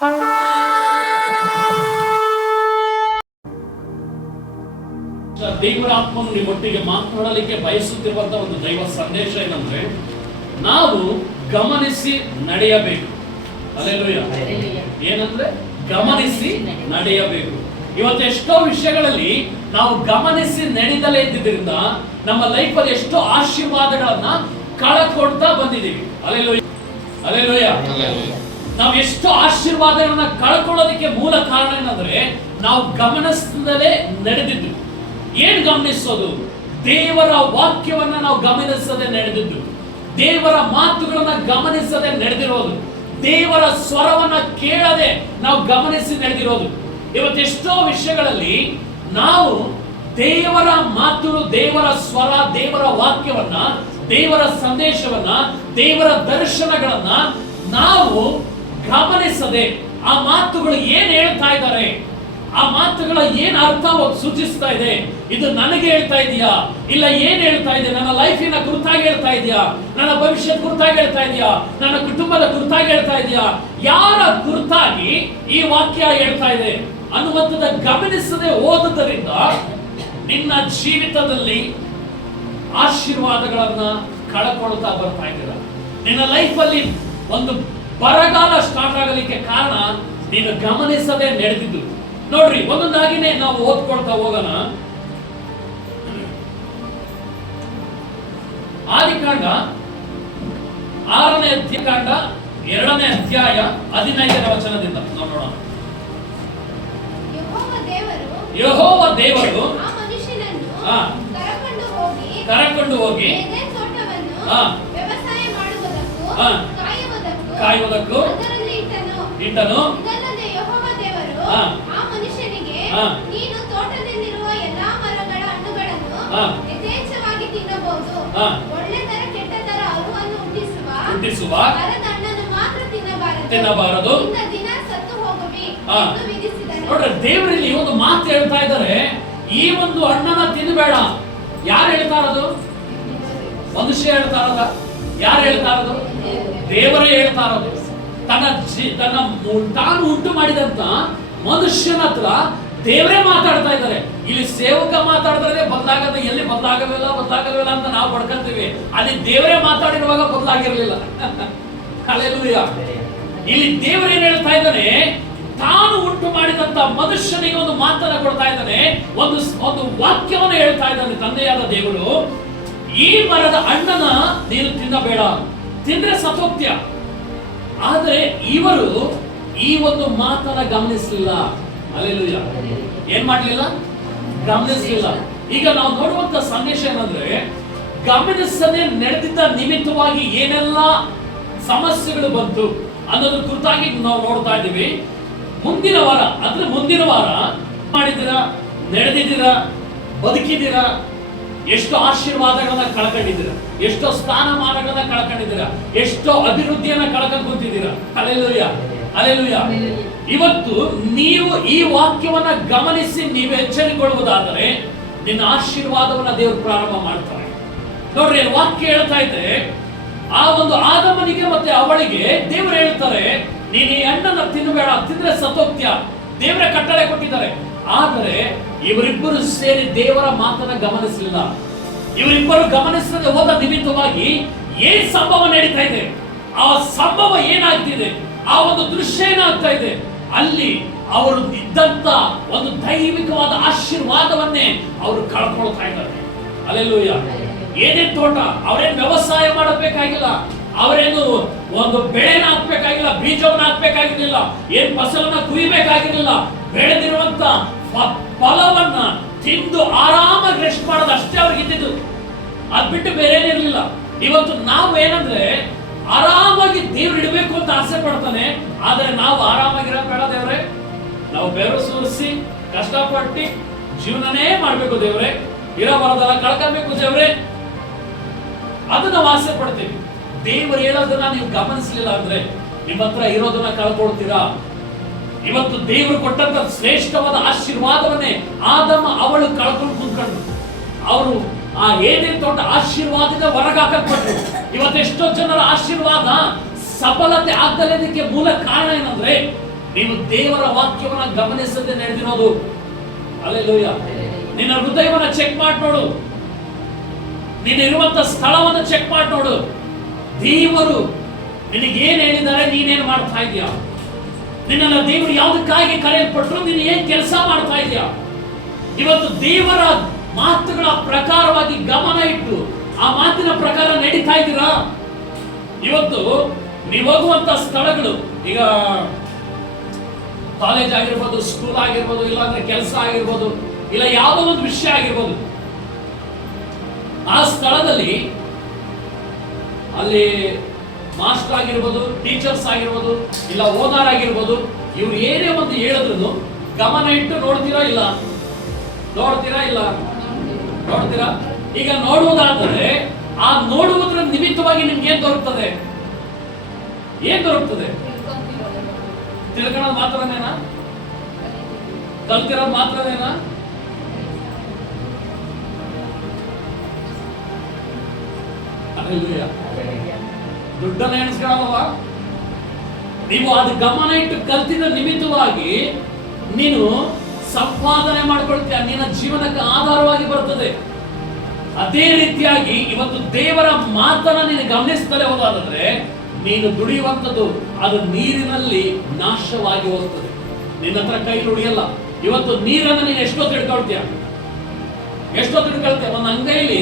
ದೇವರ ಆತ್ಮನು ನಿಮ್ಮೊಟ್ಟಿಗೆ ಮಾತನಾಡಲಿಕ್ಕೆ ಬಯಸುತ್ತಿರುವಂತಹ ಒಂದು ದೈವ ಸಂದೇಶ ಏನಂದ್ರೆ, ನಾವು ಗಮನಿಸಿ ನಡೆಯಬೇಕು. ಹಲ್ಲೆಲೂಯಾ. ಏನಂದ್ರೆ ಗಮನಿಸಿ ನಡೆಯಬೇಕು. ಇವತ್ತು ಎಷ್ಟೋ ವಿಷಯಗಳಲ್ಲಿ ನಾವು ಗಮನಿಸಿ ನಡೆದಲೇ ಇದ್ದಿದ್ದರಿಂದ ನಮ್ಮ ಲೈಫಲ್ಲಿ ಎಷ್ಟೋ ಆಶೀರ್ವಾದಗಳನ್ನ ಕಳಕೊಡ್ತಾ ಬಂದಿದ್ದೀವಿ. Hallelujah, hallelujah. ನಾವು ಎಷ್ಟೋ ಆಶೀರ್ವಾದಗಳನ್ನ ಕಳ್ಕೊಳ್ಳೋದಕ್ಕೆ ಮೂಲ ಕಾರಣ ಏನಂದ್ರೆ, ನಾವು ಗಮನಿಸದಲೇ ನಡೆದಿದ್ದು. ಏನ್ ಗಮನಿಸೋದು? ದೇವರ ವಾಕ್ಯವನ್ನ ನಾವು ಗಮನಿಸದೆ ನಡೆದಿದ್ದು, ದೇವರ ಮಾತುಗಳನ್ನ ಗಮನಿಸದೆ ನಡೆದಿರೋದು, ದೇವರ ಸ್ವರವನ್ನ ಕೇಳದೆ ನಾವು ಗಮನಿಸಿ ನಡೆದಿರೋದು. ಇವತ್ತೆಷ್ಟೋ ವಿಷಯಗಳಲ್ಲಿ ನಾವು ದೇವರ ಮಾತು, ದೇವರ ಸ್ವರ, ದೇವರ ವಾಕ್ಯವನ್ನ, ದೇವರ ಸಂದೇಶವನ್ನ, ದೇವರ ದರ್ಶನಗಳನ್ನ ನಾವು ಗಮನಿಸದೆ ಆ ಮಾತುಗಳು ಏನ್ ಹೇಳ್ತಾ ಇದ್ದಾರೆ, ಆ ಮಾತುಗಳ ಏನ್ ಅರ್ಥ ಸೂಚಿಸ್ತಾ ಇದೆ, ಇದು ನನಗೆ ಹೇಳ್ತಾ ಇದೆಯಾ, ಇಲ್ಲ ಏನ್ ಹೇಳ್ತಾ ಇದೆ, ನನ್ನ ಲೈಫಿನ ಕುರಿತಾಗಿ ಹೇಳ್ತಾ ಇದೆಯಾ, ನನ್ನ ಭವಿಷ್ಯದ ಕುರಿತಾಗಿ ಹೇಳ್ತಾ ಇದೆಯಾ, ನನ್ನ ಕುಟುಂಬದ ಕುರಿತಾಗಿ ಹೇಳ್ತಾ ಇದೆಯಾ, ಯಾರ ಕುರಿತಾಗಿ ಈ ವಾಕ್ಯ ಹೇಳ್ತಾ ಇದೆ ಅನ್ನುವಂಥದ್ದ ಗಮನಿಸದೆ ಓದುವುದರಿಂದ ನಿನ್ನ ಜೀವಿತದಲ್ಲಿ ಆಶೀರ್ವಾದಗಳನ್ನ ಕಳಕೊಳ್ತಾ ಬರ್ತಾ ಇದ್ದೀರ. ನಿನ್ನ ಲೈಫಲ್ಲಿ ಒಂದು ಬರಗಾಲ ಸ್ಟಾರ್ಟ್ ಆಗಲಿಕ್ಕೆ ಕಾರಣ ನೀನು ಗಮನಿಸದೆ ನಡೆದಿದ್ದು. ನೋಡ್ರಿ, ಒಂದೊಂದಾಗಿನೇ ನಾವು ಓದ್ಕೊಳ್ತಾ ಹೋಗೋಣ. ಆದಿಕಾಂಡ 6ನೇ ಅಧ್ಯಾಯ 2ನೇ ಅಧ್ಯಾಯ 15ನೇ ವಚನದಿಂದ ನಾವು ನೋಡೋಣ. ಯೆಹೋವ ದೇವರು ಕರಕೊಂಡು ಹೋಗಿ ಕಾಯುವುದಕ್ಕೂ ಇಟ್ಟನು. ನೀನು ತೋಟದಲ್ಲಿರುವ ಎಲ್ಲಾ ಮರಗಳ ಹಣ್ಣುಗಳನ್ನು ಯಥೇಚ್ಛವಾಗಿ ತಿನ್ನಬಹುದು. ಒಳ್ಳೆತರ ಕೆಟ್ಟತರ ಅರುವನ್ನು ಹುಟ್ಟಿಸುವ ಮರದ ಹಣ್ಣನ್ನು ಮಾತ್ರ ತಿನ್ನಬಾರದು. ನಿನ್ನ ದಿನ ಸತ್ತು ಹೋಗುವಿ ಎಂದು ವಿಧಿಸಿದನು. ನೋಡ್ರಿ, ದೇವರಲ್ಲಿ ಒಂದು ಮಾತು ಹೇಳ್ತಾ ಇದ್ದಾರೆ, ಈ ಒಂದು ಹಣ್ಣನ್ನ ತಿನ್ನಬೇಡ. ಯಾರು ಹೇಳ್ತಾ ಇರೋದು? ಮನುಷ್ಯ ಹೇಳ್ತಾ ಇರೋದ? ಯಾರು ಹೇಳ್ತಾ ಇರೋದು? ದೇವರೇ ಹೇಳ್ತಾ ಇರೋದು. ತಾನು ಉಂಟು ಮಾಡಿದಂತ ಮನುಷ್ಯನ ಹತ್ರ ದೇವರೇ ಮಾತಾಡ್ತಾ ಇದ್ದಾರೆ. ಇಲ್ಲಿ ಸೇವಕ ಮಾತಾಡಿದ್ರೆ ಬದಲಾಗದ, ಎಲ್ಲಿ ಬದಲಾಗಲಿಲ್ಲ ಅಂತ ನಾವು ಪಡ್ಕೊಂತೀವಿ. ಅಲ್ಲಿ ದೇವರೇ ಮಾತಾಡಿರುವಾಗ ಬದಲಾಗಿರ್ಲಿಲ್ಲ. ಹಲ್ಲೆಲೂಯಾ. ಇಲ್ಲಿ ದೇವರೇನ್ ಹೇಳ್ತಾ ಇದ್ದಾನೆ, ತಾನು ಉಂಟು ಮಾಡಿದಂತ ಮನುಷ್ಯನಿಗೆ ಒಂದು ಮಾತನ್ನ ಕೊಡ್ತಾ ಇದ್ದಾನೆ, ಒಂದು ವಾಕ್ಯವನ್ನು ಹೇಳ್ತಾ ಇದ್ದಾನೆ ತಂದೆಯಾದ ದೇವರು. ಈ ಮರದ ಹಣ್ಣನ್ನ ನೀನು ತಿನ್ನಬೇಡ, ತಿಂದ್ರೆ ಸತ್ಯೋಕ್ತ್ಯ. ಆದರೆ ಇವರು ಈ ಒಂದು ಮಾತನ್ನ ಗಮನಿಸಲಿಲ್ಲ. ಹಲ್ಲೆಲೂಯಾ. ಏನ್ ಮಾಡ್ಲಿಲ್ಲ? ಗಮನಿಸಲಿಲ್ಲ. ಈಗ ನಾವು ನೋಡುವಂತ ಸಂದೇಶ ಏನಂದ್ರೆ, ಗಮನಿಸದೆ ನಡೆದಿದ್ದ ನಿಮಿತ್ತವಾಗಿ ಏನೆಲ್ಲ ಸಮಸ್ಯೆಗಳು ಬಂತು ಅನ್ನೋದ್ರ ಕುರಿತಾಗಿ ನಾವು ನೋಡ್ತಾ ಇದ್ದೀವಿ. ಮುಂದಿನ ವಾರ ಮಾಡಿದ್ದೀರಾ, ನಡೆದಿದ್ದೀರಾ, ಬದುಕಿದ್ದೀರಾ, ಎಷ್ಟೋ ಆಶೀರ್ವಾದಗಳನ್ನ ಕಳ್ಕೊಂಡಿದ್ದೀರಾ, ಎಷ್ಟೋ ಸ್ಥಾನಮಾನಗಳನ್ನ ಕಳ್ಕೊಂಡಿದ್ದೀರಾ, ಎಷ್ಟೋ ಅಭಿವೃದ್ಧಿಯನ್ನ ಕಳ್ಕೊಂಡು ಕೂತಿದ್ದೀರಾ. Hallelujah, hallelujah. ಇವತ್ತು ನೀವು ಈ ವಾಕ್ಯವನ್ನ ಗಮನಿಸಿ ನೀವು ಎಚ್ಚರಿಕೊಳ್ಳುವುದಾದರೆ ನಿನ್ನ ಆಶೀರ್ವಾದವನ್ನ ದೇವರು ಪ್ರಾರಂಭ ಮಾಡ್ತಾರೆ. ನೋಡ್ರಿ, ವಾಕ್ಯ ಹೇಳ್ತಾ ಇದ್ರೆ, ಆ ಒಂದು ಆದಮನಿಗೆ ಮತ್ತೆ ಅವಳಿಗೆ ದೇವರು ಹೇಳ್ತಾರೆ, ನೀನು ಈ ಹಣ್ಣನ್ನ ತಿನ್ನಬೇಡ, ತಿಂದ್ರೆ ಸತ್ಯೋಕ್ತ್ಯ. ದೇವರ ಕಟ್ಟಳೆ ಕೊಟ್ಟಿದ್ದಾರೆ. ಆದರೆ ಇವರಿಬ್ಬರು ಸೇರಿ ದೇವರ ಮಾತನ್ನ ಗಮನಿಸಲಿಲ್ಲ. ಇವರಿಬ್ಬರು ಗಮನಿಸದೆ ಹೋದ ನಿಮಿತ್ತವಾಗಿ ಏನ್ ಸಂಭವ ನಡೀತಾ ಇದೆ, ಆ ಸಂಭವ ಏನಾಗ್ತಿದೆ, ಆ ಒಂದು ದೃಶ್ಯ ಏನಾಗ್ತಾ ಇದೆ, ಅಲ್ಲಿ ಅವರು ಇದ್ದಂತ ಒಂದು ದೈವಿಕವಾದ ಆಶೀರ್ವಾದವನ್ನೇ ಅವರು ಕಳ್ಕೊಳ್ತಾ ಇದ್ದಾರೆ. ಹಲ್ಲೆಲೂಯಾ. ಏನೇನ್ ತೋಟ, ಅವರೇನು ವ್ಯವಸಾಯ ಮಾಡಬೇಕಾಗಿಲ್ಲ, ಅವರೇನು ಒಂದು ಬೆಳೆನ ಹಾಕ್ಬೇಕಾಗಿಲ್ಲ, ಬೀಜವನ್ನ ಹಾಕ್ಬೇಕಾಗಿರ್ಲಿಲ್ಲ, ಏನ್ ಫಸಲನ್ನ ಕುಯ್ಬೇಕಾಗಿರ್ಲಿಲ್ಲ. ಬೆಳೆದಿರುವಂತ ಫಲವನ್ನ ತಿಂದು ಆರಾಮಾಗಿ ರೆಸ್ಟ್ ಮಾಡೋದು ಅಷ್ಟೇ ಅವ್ರಿಗೆ ಇದ್ದಿದ್ದು. ಅದ್ ಬಿಟ್ಟು ಬೇರೆ ಏನಿರ್ಲಿಲ್ಲ. ಇವತ್ತು ನಾವು ಏನಂದ್ರೆ ಆರಾಮಾಗಿ ದೇವ್ರು ಇಡಬೇಕು ಅಂತ ಆಸೆ ಪಡ್ತಾನೆ, ಆದ್ರೆ ನಾವು ಆರಾಮಾಗಿರೋ ಬೇಡ ದೇವ್ರೆ, ನಾವು ಬೆವರು ಸುರಿಸಿ ಕಷ್ಟಪಟ್ಟು ಜೀವನನೇ ಮಾಡ್ಬೇಕು ದೇವ್ರೆ, ಇರೋ ಬರೋದೆಲ್ಲ ಕಳ್ಕೊಬೇಕು ದೇವ್ರೆ, ಅದು ನಾವು ಆಸೆ ಪಡ್ತೀವಿ. ದೇವರು ಹೇಳೋದನ್ನ ನೀವು ಗಮನಿಸಲಿಲ್ಲ ಅಂದ್ರೆ ನಿಮ್ಮ ಹತ್ರ ಇರೋದನ್ನ ಕಳ್ಕೊಳ್ತೀರಾ. ಇವತ್ತು ದೇವರು ಕೊಟ್ಟಂತ ಶ್ರೇಷ್ಠವಾದ ಆಶೀರ್ವಾದವನ್ನೇ ಆದಮ ಅವಳು ಕಳ್ಕೊಂಡು ಕುಂತ್ಕೊಂಡು ಅವರು ಆ ಏನೇನ್ ತೋಟ ಆಶೀರ್ವಾದದ ಹೊರಗಾಕಲ್ಪಟ್ರು. ಇವತ್ತೆಷ್ಟೋ ಜನರ ಆಶೀರ್ವಾದ ಸಫಲತೆ ಆಗದಲ್ಲದಕ್ಕೆ ಮೂಲ ಕಾರಣ ಏನಂದ್ರೆ, ದೇವರ ವಾಕ್ಯವನ್ನ ಗಮನಿಸದೆ ನಡೆದಿರೋದು. ಹಲ್ಲೆಲೂಯಾ. ನಿನ್ನ ಹೃದಯವನ್ನ ಚೆಕ್ ಮಾಡಿ ನೋಡು, ನೀನಿರುವಂತ ಸ್ಥಳವನ್ನು ಚೆಕ್ ಮಾಡಿ ನೋಡು. ದೇವರು ನಿನಗೇನು ಹೇಳಿದ್ದಾರೆ, ನೀನೇನು ಮಾಡ್ತಾ ಇದೀಯಾ? ನಿನ್ನ ದೇವರು ಯಾವುದಕ್ಕಾಗಿ ಕರೆಯಲ್ಪಟ್ಟರು, ನೀನು ಏನ್ ಕೆಲಸ ಮಾಡ್ತಾ ಇದೀಯಾ? ಇವತ್ತು ದೇವರ ಮಾತುಗಳ ಪ್ರಕಾರವಾಗಿ ಗಮನ ಇಟ್ಟು ಆ ಮಾತಿನ ಪ್ರಕಾರ ನಡೀತಾ ಇದ್ದೀರಾ? ಇವತ್ತು ನೀವು ಹೋಗುವಂತ ಸ್ಥಳಗಳು, ಈಗ ಕಾಲೇಜ್ ಆಗಿರ್ಬೋದು, ಸ್ಕೂಲ್ ಆಗಿರ್ಬೋದು, ಇಲ್ಲಾಂದ್ರೆ ಕೆಲಸ ಆಗಿರ್ಬೋದು, ಇಲ್ಲ ಯಾವುದೋ ಒಂದು ವಿಷಯ ಆಗಿರ್ಬೋದು, ಆ ಸ್ಥಳದಲ್ಲಿ ಅಲ್ಲಿ ಮಾಸ್ಟರ್ ಆಗಿರ್ಬೋದು, ಟೀಚರ್ಸ್ ಆಗಿರ್ಬೋದು, ಇಲ್ಲ ಓನರ್ ಆಗಿರ್ಬೋದು, ಇವ್ರು ಏನೇ ಒಂದು ಹೇಳಿದ್ರು ಗಮನ ಇಟ್ಟು ನೋಡ್ತೀರಾ ಇಲ್ಲ? ನೋಡ್ತೀರಾ ಇಲ್ಲ? ನೋಡ್ತೀರಾ? ಈಗ ನೋಡುವುದಾದರೆ ಆ ನೋಡುವುದರ ನಿಮಿತ್ತವಾಗಿ ನಿಮ್ಗೆ ಏನ್ ದೊರಕ್ತದೆ? ಏನ್ ದೊರಕ್ತದೆ? ತಿಳ್ಕೊಳ್ಳೋದು ಮಾತ್ರನೇನಾ? ಕಲ್ತಿರೋದು ಮಾತ್ರನೇನಾ? ದುಡ್ಡನ್ನ ಎಣಿಸ್ಕೊಳ್ಳಲ್ವಾ? ನೀವು ಅದು ಗಮನ ಇಟ್ಟು ಕಲ್ತಿದ ನಿಮಿತ್ತವಾಗಿ ನೀನು ಸಂಪಾದನೆ ಮಾಡ್ಕೊಳ್ತೀಯ, ನಿನ್ನ ಜೀವನಕ್ಕೆ ಆಧಾರವಾಗಿ ಬರ್ತದೆ. ಅದೇ ರೀತಿಯಾಗಿ ಇವತ್ತು ದೇವರ ಮಾತನ್ನ ನೀನು ಗಮನಿಸ್ತಲೇ ಹೋದಾದ್ರೆ ನೀನು ದುಡಿಯುವಂಥದ್ದು ಅದು ನೀರಿನಲ್ಲಿ ನಾಶವಾಗಿ ಹೋಗ್ತದೆ. ನಿನ್ನ ಹತ್ರ ಕೈ ನುಡಿಯಲ್ಲ. ಇವತ್ತು ನೀರನ್ನು ನೀನು ಎಷ್ಟೊತ್ತು ಹಿಡ್ಕೊಳ್ತೀಯ? ಎಷ್ಟೊತ್ತು ಹಿಡ್ಕೊಳ್ತೀಯ? ಒಂದು ಅಂಗೈಲಿ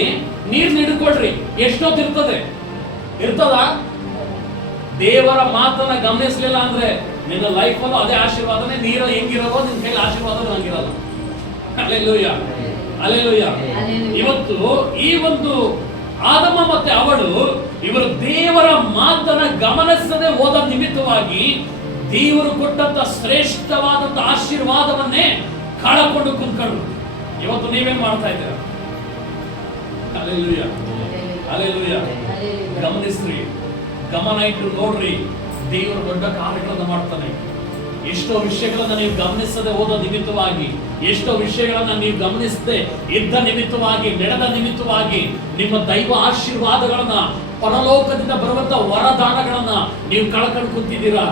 ನೀರ್ನ ಹಿಡ್ಕೊಳ್ರಿ, ಎಷ್ಟೊತ್ತು ಇರ್ತದೆ? ಇರ್ತದ? ದೇವರ ಮಾತನ್ನ ಗಮನಿಸಲಿಲ್ಲ ಅಂದ್ರೆ ನಿನ್ನ ಲೈಫ್ ಅಲ್ಲೂ ಅದೇ ಆಶೀರ್ವಾದನೆ. ನೀರು ಹೆಂಗಿರೋದು ನಿನ್ನ ಕೈಲಿ ಆಶೀರ್ವಾದ ಹಂಗಿರಲ್ಲ. Hallelujah, hallelujah. ಇವತ್ತು ಈ ಒಂದು ಆದಮ ಮತ್ತೆ ಅವಳು ಇವರು ದೇವರ ಮಾತನ್ನ ಗಮನಿಸದೆ ಹೋದ ನಿಮಿತ್ತವಾಗಿ ದೇವರು ಕೊಟ್ಟಂತ ಶ್ರೇಷ್ಠವಾದಂತ ಆಶೀರ್ವಾದವನ್ನೇ ಕಳಕೊಂಡು ಕುಂತ್ಕೊಂಡು ಇವತ್ತು ನೀವೇನ್ ಮಾಡ್ತಾ ಇದ್ದೀರಾ? Hallelujah, hallelujah. ಗಮನಿಸ್ರಿ, ಗಮನ ಇಟ್ಟು ನೋಡ್ರಿ, ದೇವರು ದೊಡ್ಡ ಕಾರ್ಯಗಳನ್ನ ಮಾಡ್ತಾನೆ. ಎಷ್ಟೋ ವಿಷಯಗಳನ್ನ ನೀವು ಗಮನಿಸದೆ ಹೋದ ನಿಮಿತ್ತವಾಗಿ, ಎಷ್ಟೋ ವಿಷಯಗಳನ್ನ ನೀವು ಗಮನಿಸದೆ ಇದ್ದ ನಿಮಿತ್ತವಾಗಿ, ನಡೆದ ನಿಮಿತ್ತವಾಗಿ ನಿಮ್ಮ ದೈವ ಆಶೀರ್ವಾದಗಳನ್ನ, ಪರಲೋಕದಿಂದ ಬರುವಂತ ವರದಾನಗಳನ್ನ ನೀವು ಕಳ್ಕೊಂಡು ಕೂತಿದ್ದೀರಾ.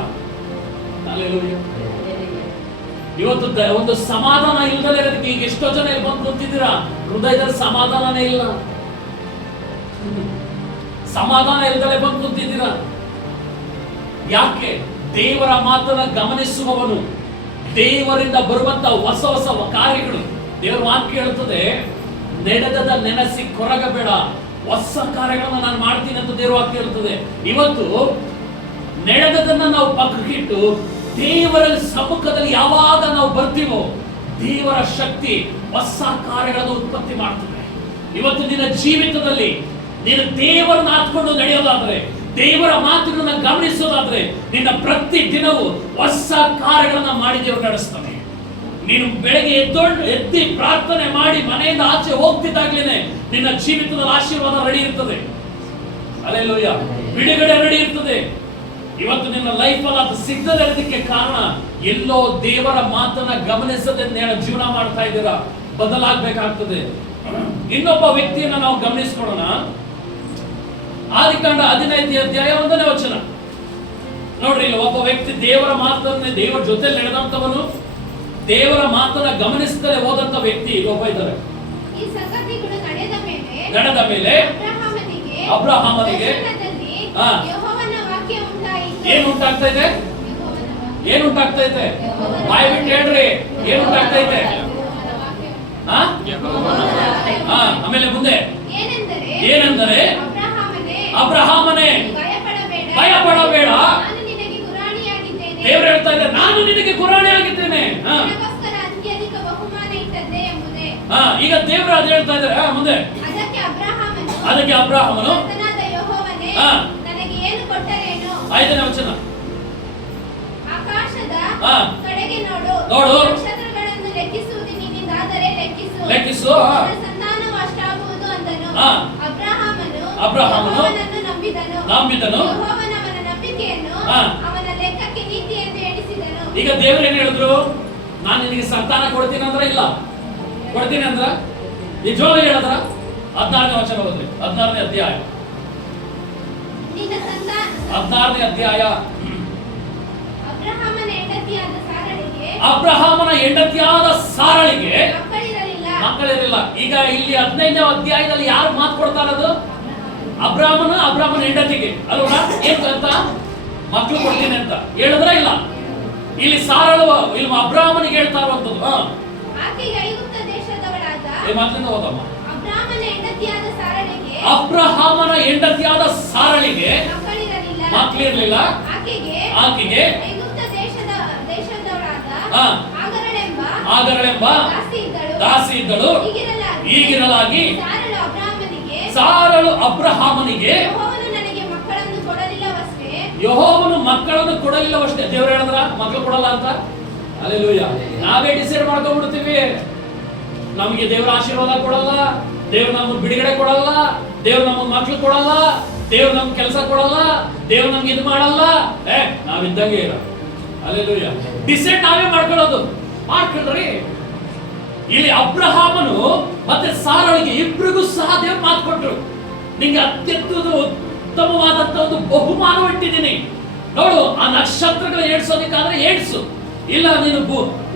ಹಲ್ಲೆಲೂಯಾ. ಇವತ್ತು ಒಂದು ಸಮಾಧಾನ ಇಲ್ಲದೆ ಇರೋದಕ್ಕೆ ಈಗ ಎಷ್ಟೋ ಜನ ಇಲ್ಲಿ ಬಂದು ಕೂತಿದ್ದೀರಾ, ಹೃದಯದಲ್ಲಿ ಸಮಾಧಾನನೇ ಇಲ್ಲ. ಸಮಾಧಾನ ಇಲ್ಲದೆ ಬಂದು ಕೂತಿದ್ದೀರಾ. ಯಾಕೆ? ದೇವರ ಮಾತನ್ನ ಗಮನಿಸುವವನು, ದೇವರಿಂದ ಬರುವಂತ ಹೊಸ ಹೊಸ ಕಾರ್ಯಗಳು, ದೇವರ ವಾಕ್ಯ ಹೇಳ್ತದೆ, ನಡೆದದ ನೆನೆಸಿ ಕೊರಗಬೇಡ, ಹೊಸ ಕಾರ್ಯಗಳನ್ನ ನಾನು ಮಾಡ್ತೀನಿ ಅಂತ ದೇವರ ವಾಕ್ಯ ಹೇಳ್ತದೆ. ಇವತ್ತು ನಡೆದದನ್ನ ನಾವು ಪಕ್ಕಕ್ಕಿಟ್ಟು ದೇವರ ಸಮ್ಮುಖದಲ್ಲಿ ಯಾವಾಗ ನಾವು ಬರ್ತೀವೋ ದೇವರ ಶಕ್ತಿ ಹೊಸ ಕಾರ್ಯಗಳನ್ನು ಉತ್ಪತ್ತಿ ಮಾಡ್ತದೆ. ಇವತ್ತು ನಿನ್ನ ಜೀವಿತದಲ್ಲಿ ನೀನು ದೇವರನ್ನ ಹಾಕೊಂಡು ನಡೆಯೋದಾದ್ರೆ, ದೇವರ ಮಾತುಗಳನ್ನ ಗಮನಿಸೋದಾದ್ರೆ ನಿನ್ನ ಪ್ರತಿ ದಿನವೂ ಹೊಸ ಕಾರ್ಯಗಳನ್ನ ಮಾಡಿ ದೇವರು ನಡೆಸ್ತಾನೆ. ನೀನು ಬೆಳಗ್ಗೆ ಎದ್ದು ಪ್ರಾರ್ಥನೆ ಮಾಡಿ ಮನೆಯಿಂದ ಆಚೆ ಹೋಗ್ತಿದ್ದಾಗ್ಲೇನೆ ನಿನ್ನ ಜೀವಿತದ ಆಶೀರ್ವಾದ ರೆಡಿ ಇರ್ತದೆ. ಹಲ್ಲೆಲೂಯಾ. ಬಿಡುಗಡೆ ರೆಡಿ ಇರ್ತದೆ. ಇವತ್ತು ನಿನ್ನ ಲೈಫ್ ಅಲ್ಲಿ ಅದು ಸಿಗದೇ ಇರೋದಕ್ಕೆ ಕಾರಣ ಎಲ್ಲೋ ದೇವರ ಮಾತನ್ನ ಗಮನಿಸದೆ ಜೀವನ ಮಾಡ್ತಾ ಇದ್ದೀರಾ. ಬದಲಾಗಬೇಕಾಗ್ತದೆ. ಇನ್ನೊಬ್ಬ ವ್ಯಕ್ತಿಯನ್ನ ನಾವು ಗಮನಿಸ್ಕೊಳ್ಳೋಣ. ಆದಿಕಾಂಡ 15ನೇ ಅಧ್ಯಾಯ 1ನೇ ವಚನ ನೋಡ್ರಿ. ಇಲ್ಲಿ ಒಬ್ಬ ವ್ಯಕ್ತಿ ದೇವರ ಮಾತನ್ನ, ದೇವರ ಜೊತೆ ನಡೆದಂತವನು, ದೇವರ ಮಾತನ್ನ ಗಮನಿಸದೆ ಹೋದಂತ ವ್ಯಕ್ತಿ ಒಬ್ಬ ಇದ್ದಾರೆ. ಈ ಸಂಗತಿಗಳು ನಡೆದ ಮೇಲೆ ಅಬ್ರಹಾಮನಿಗೆ ಯೆಹೋವನ ವಾಕ್ಯ ಉಂಟಾಯಿತು. ಏನು ಉಂಟಾಗ್ತಾ ಇದೆ? ಏನು ಉಂಟಾಗ್ತಾ ಇದೆ? ಬಾಯಿ ಬಿಟ್ಟು ಹೇಳ್ರಿ, ಏನು ಉಂಟಾಗ್ತಾ ಇದೆ? ಆಮೇಲೆ ಮುಂದೆ ಏನೆಂದರೆ, ಅಬ್ರಹಾಮನೇ ಭಯಪಡಬೇಡ, ದೇವರು ಹೇಳ್ತಾ ಇದ್ದಾರೆ, ನಾನು ನಿನಗೆ ಗುರಾಣಿ ಆಗಿದ್ದೇನೆ. ಈಗ ದೇವರು ಅದು ಹೇಳ್ತಾ ಇದ್ದಾರೆ. ಮುಂದೆ ಅದಕ್ಕೆ ಅಬ್ರಹಾಮನು 5ನೇ ವಚನ, ಆಕಾಶದ ಕಡೆಗೆ ನೋಡು, ನಕ್ಷತ್ರಗಳನ್ನು ಲೆಕ್ಕಿಸುವುದು ನಿನ್ನಿಂದಾದರೆ ಲೆಕ್ಕಿಸು, ಸಂತಾನವು ಅಷ್ಟಾಗುವುದು ಅಂದನು. ಅಬ್ರಹಾಮನು ನಂಬಿದನು, ಯೆಹೋವನು ಅವನ ನಂಬಿಕೆಯನ್ನು ಅವನ ಲೆಕ್ಕಕ್ಕೆ ನೀತಿ ಎಂದು ಎಣಿಸಿದನು. ಈಗ ದೇವರು ಏನು ಹೇಳಿದ್ರು? ನಾನು ನಿನಗೆ ಸಂತಾನ ಕೊಡ್ತೀನಿ ಅಂದ್ರ ಇಲ್ಲ? ಕೊಡ್ತೀನಿ ಅಂದ್ರ ನಿಜವಾಗ್ಲೂ ಹೇಳಿದ್ರ? 16ನೇ ವಚನ ಓದ್ರಿ. 16ನೇ ಅಧ್ಯಾಯ 16ನೇ ಅಧ್ಯಾಯ. ಅಬ್ರಹಾಮನ ಹೆಂಡತಿಯಾದ ಸಾರಳು ಅಬ್ರಹಾಮನ ಹೆಂಡತಿಯಾದ ಸಾರಳಿಗೆ ಮಕ್ಕಳಿರಲಿಲ್ಲ. ಈಗ ಇಲ್ಲಿ 15ನೇ ಅಧ್ಯಾಯದಲ್ಲಿ ಯಾರು ಮಾತು ಕೊಡ್ತಾ ಇರೋದು? ಅಬ್ರಹಾಮನ ಹೆಂಡತಿಗೆ ಅಲ್ವಾ? ಏನ್ ಅಂತ ಮಕ್ಕಳು ಕೊಡ್ತೀನಿ ಅಂತ ಹೇಳಿದ್ರ ಇಲ್ಲ? ಇಲ್ಲಿ ಸಾರಳು ಇಲ್ಲಿ ಅಬ್ರಹಾಮನಿಗೆ ಹೇಳ್ತಾ ಇರುವಂತದ್ದು. ಆಕೆಗೆ ಐಗುಪ್ತ ದೇಶದವಳಾದ ಮಾತಿನಿಂದ ಓದಮ್ಮ. ಅಬ್ರಹಾಮನ ಹೆಂಡತಿಯಾದ ಸಾರಳಿಗೆ ಮಕ್ಕಳಿರಲಿಲ್ಲ. ಆಕೆಗೆ ಐಗುಪ್ತ ದೇಶದವಳಾದ ಆಗರಳೆಂಬ ದಾಸಿ ಇದ್ದಳು. ಈಗಿರಲಾಗಿ ಸಾರಳು ಅಬ್ರಹಾಮನಿಗೆ ಯೆಹೋವನು ಮಕ್ಕಳನ್ನು ಕೊಡಲಿಲ್ಲವಷ್ಟೇ. ದೇವರು ಹೇಳಿದ್ರ ಮಕ್ಕಳು ಕೊಡಲ್ಲ ಅಂತ? ಹಲ್ಲೆಲೂಯಾ. ನಾವೇ ಡಿಸೈಡ್ ಮಾಡ್ಕೊಂಡ್ಬಿಡ್ತೀವಿ. ನಮಗೆ ದೇವರ ಆಶೀರ್ವಾದ ಕೊಡಲ್ಲ, ದೇವ್ರು ನಮ್ಗೆ ಬಿಡುಗಡೆ ಕೊಡಲ್ಲ, ದೇವ್ರು ನಮ್ಗೆ ಮಕ್ಕಳು ಕೊಡಲ್ಲ, ದೇವ್ರು ನಮ್ಗೆ ಕೆಲಸ ಕೊಡಲ್ಲ, ದೇವ್ರು ನಮ್ಗೆ ಇದು ಮಾಡಲ್ಲ. ನಾವಿದ್ದಂಗೆ ಇಲ್ಲ. ಹಲ್ಲೆಲೂಯಾ. ಡಿಸೈಡ್ ನಾವೇ ಮಾಡ್ಕೊಳ್ಳೋದು. ಮಾಡ್ಕೊಂಡ್ರಿ ಇಲ್ಲಿ ಅಬ್ರಹಾಮನು ಮತ್ತೆ ಸಾರಳಿಗೆ ಇಬ್ಬರಿಗೂ ಸಹ ದೇವ್ರು ಮಾತು ಕೊಟ್ಟರು. ನಿಂಗೆ ಅತ್ಯಂತ ಉತ್ತಮವಾದಂತ ಒಂದು ಬಹುಮಾನ ಇಟ್ಟಿದ್ದೀನಿ ನೋಡು. ಆ ನಕ್ಷತ್ರಗಳು ಏಡ್ಸೋದಕ್ಕಾದ್ರೆ ಏಡ್ಸು, ಇಲ್ಲ ನೀನು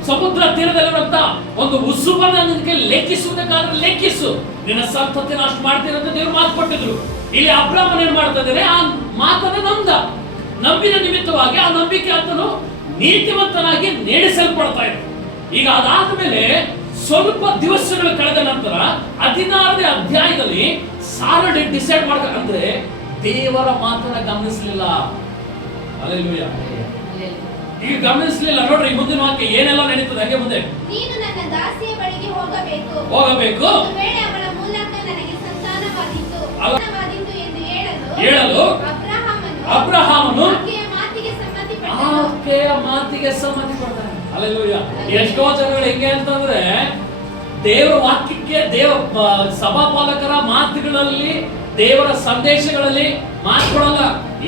ಸಮುದ್ರ ತೀರದಲ್ಲಿರುವಂತ ಒಂದು ಉಸುಬನ್ನ ನಿನಗೆ ಲೆಕ್ಕಿಸುವುದಕ್ಕಾದ್ರೆ ಲೆಕ್ಕಿಸು. ನಿನ್ನ ಸಂತತಿನ ಅಷ್ಟು ಮಾಡ್ತೀರಂತ ದೇವ್ರು ಮಾತು ಕೊಟ್ಟಿದ್ರು. ಇಲ್ಲಿ ಅಬ್ರಹಾಮನ ಏನ್ ಮಾಡ್ತಾ ಇದ್ದಾರೆ? ಆ ಮಾತನ್ನ ನಂಬಿದ ನಿಮಿತ್ತವಾಗಿ ಆ ನಂಬಿಕೆ ಆತನು ನೀತಿವಂತನಾಗಿ ನೇಡಿಸಲ್ಪಡ್ತಾ ಇದ್ರು. ಈಗ ಅದಾದ ಮೇಲೆ ಸ್ವಲ್ಪ ದಿವಸಗಳು ಕಳೆದ ನಂತರ 16ನೇ ಅಧ್ಯಾಯದಲ್ಲಿ ಸಾರಳು ಡಿಸೈಡ್ ಮಾಡ್ಬೇಕಂದ್ರೆ ದೇವರ ಮಾತನ್ನ ಗಮನಿಸಲಿಲ್ಲ. ಹಲ್ಲೆಲೂಯಾ. ಈಗ ಗಮನಿಸಲಿಲ್ಲ. ನೋಡ್ರಿ ಮುಂದಿನ ವಾಕ್ಯ ಏನೆಲ್ಲ ನಡೀತದೆ ಹಂಗೆ ಮುಂದೆ. ನೀನು ನನ್ನ ದಾಸಿಯ ಬಳಿಗೆ ಹೋಗಬೇಕು ಒಂದು ವೇಳೆ ಅವಳ ಮೂಲಕ ನನಗೆ ಸಂತಾನವಾದೀತು ಎಂದು ಹೇಳಲು ಅಬ್ರಹಾಮನು ಆಕೆಯ ಮಾತಿಗೆ ಸಮ್ಮತಿ ಪಡ್ತಾನೆ. ಹಲ್ಲೆಲೂಯಾ. ಎಷ್ಟೋ ಜನಗಳು ಹೆಂಗೆ ಅಂತಂದ್ರೆ ದೇವರ ವಾಕ್ಯಕ್ಕೆ ಸಭಾಪಾಲಕರ ಮಾತುಗಳಲ್ಲಿ ದೇವರ ಸಂದೇಶಗಳಲ್ಲಿ ಮಾತುಕೊಡಲ್ಲ.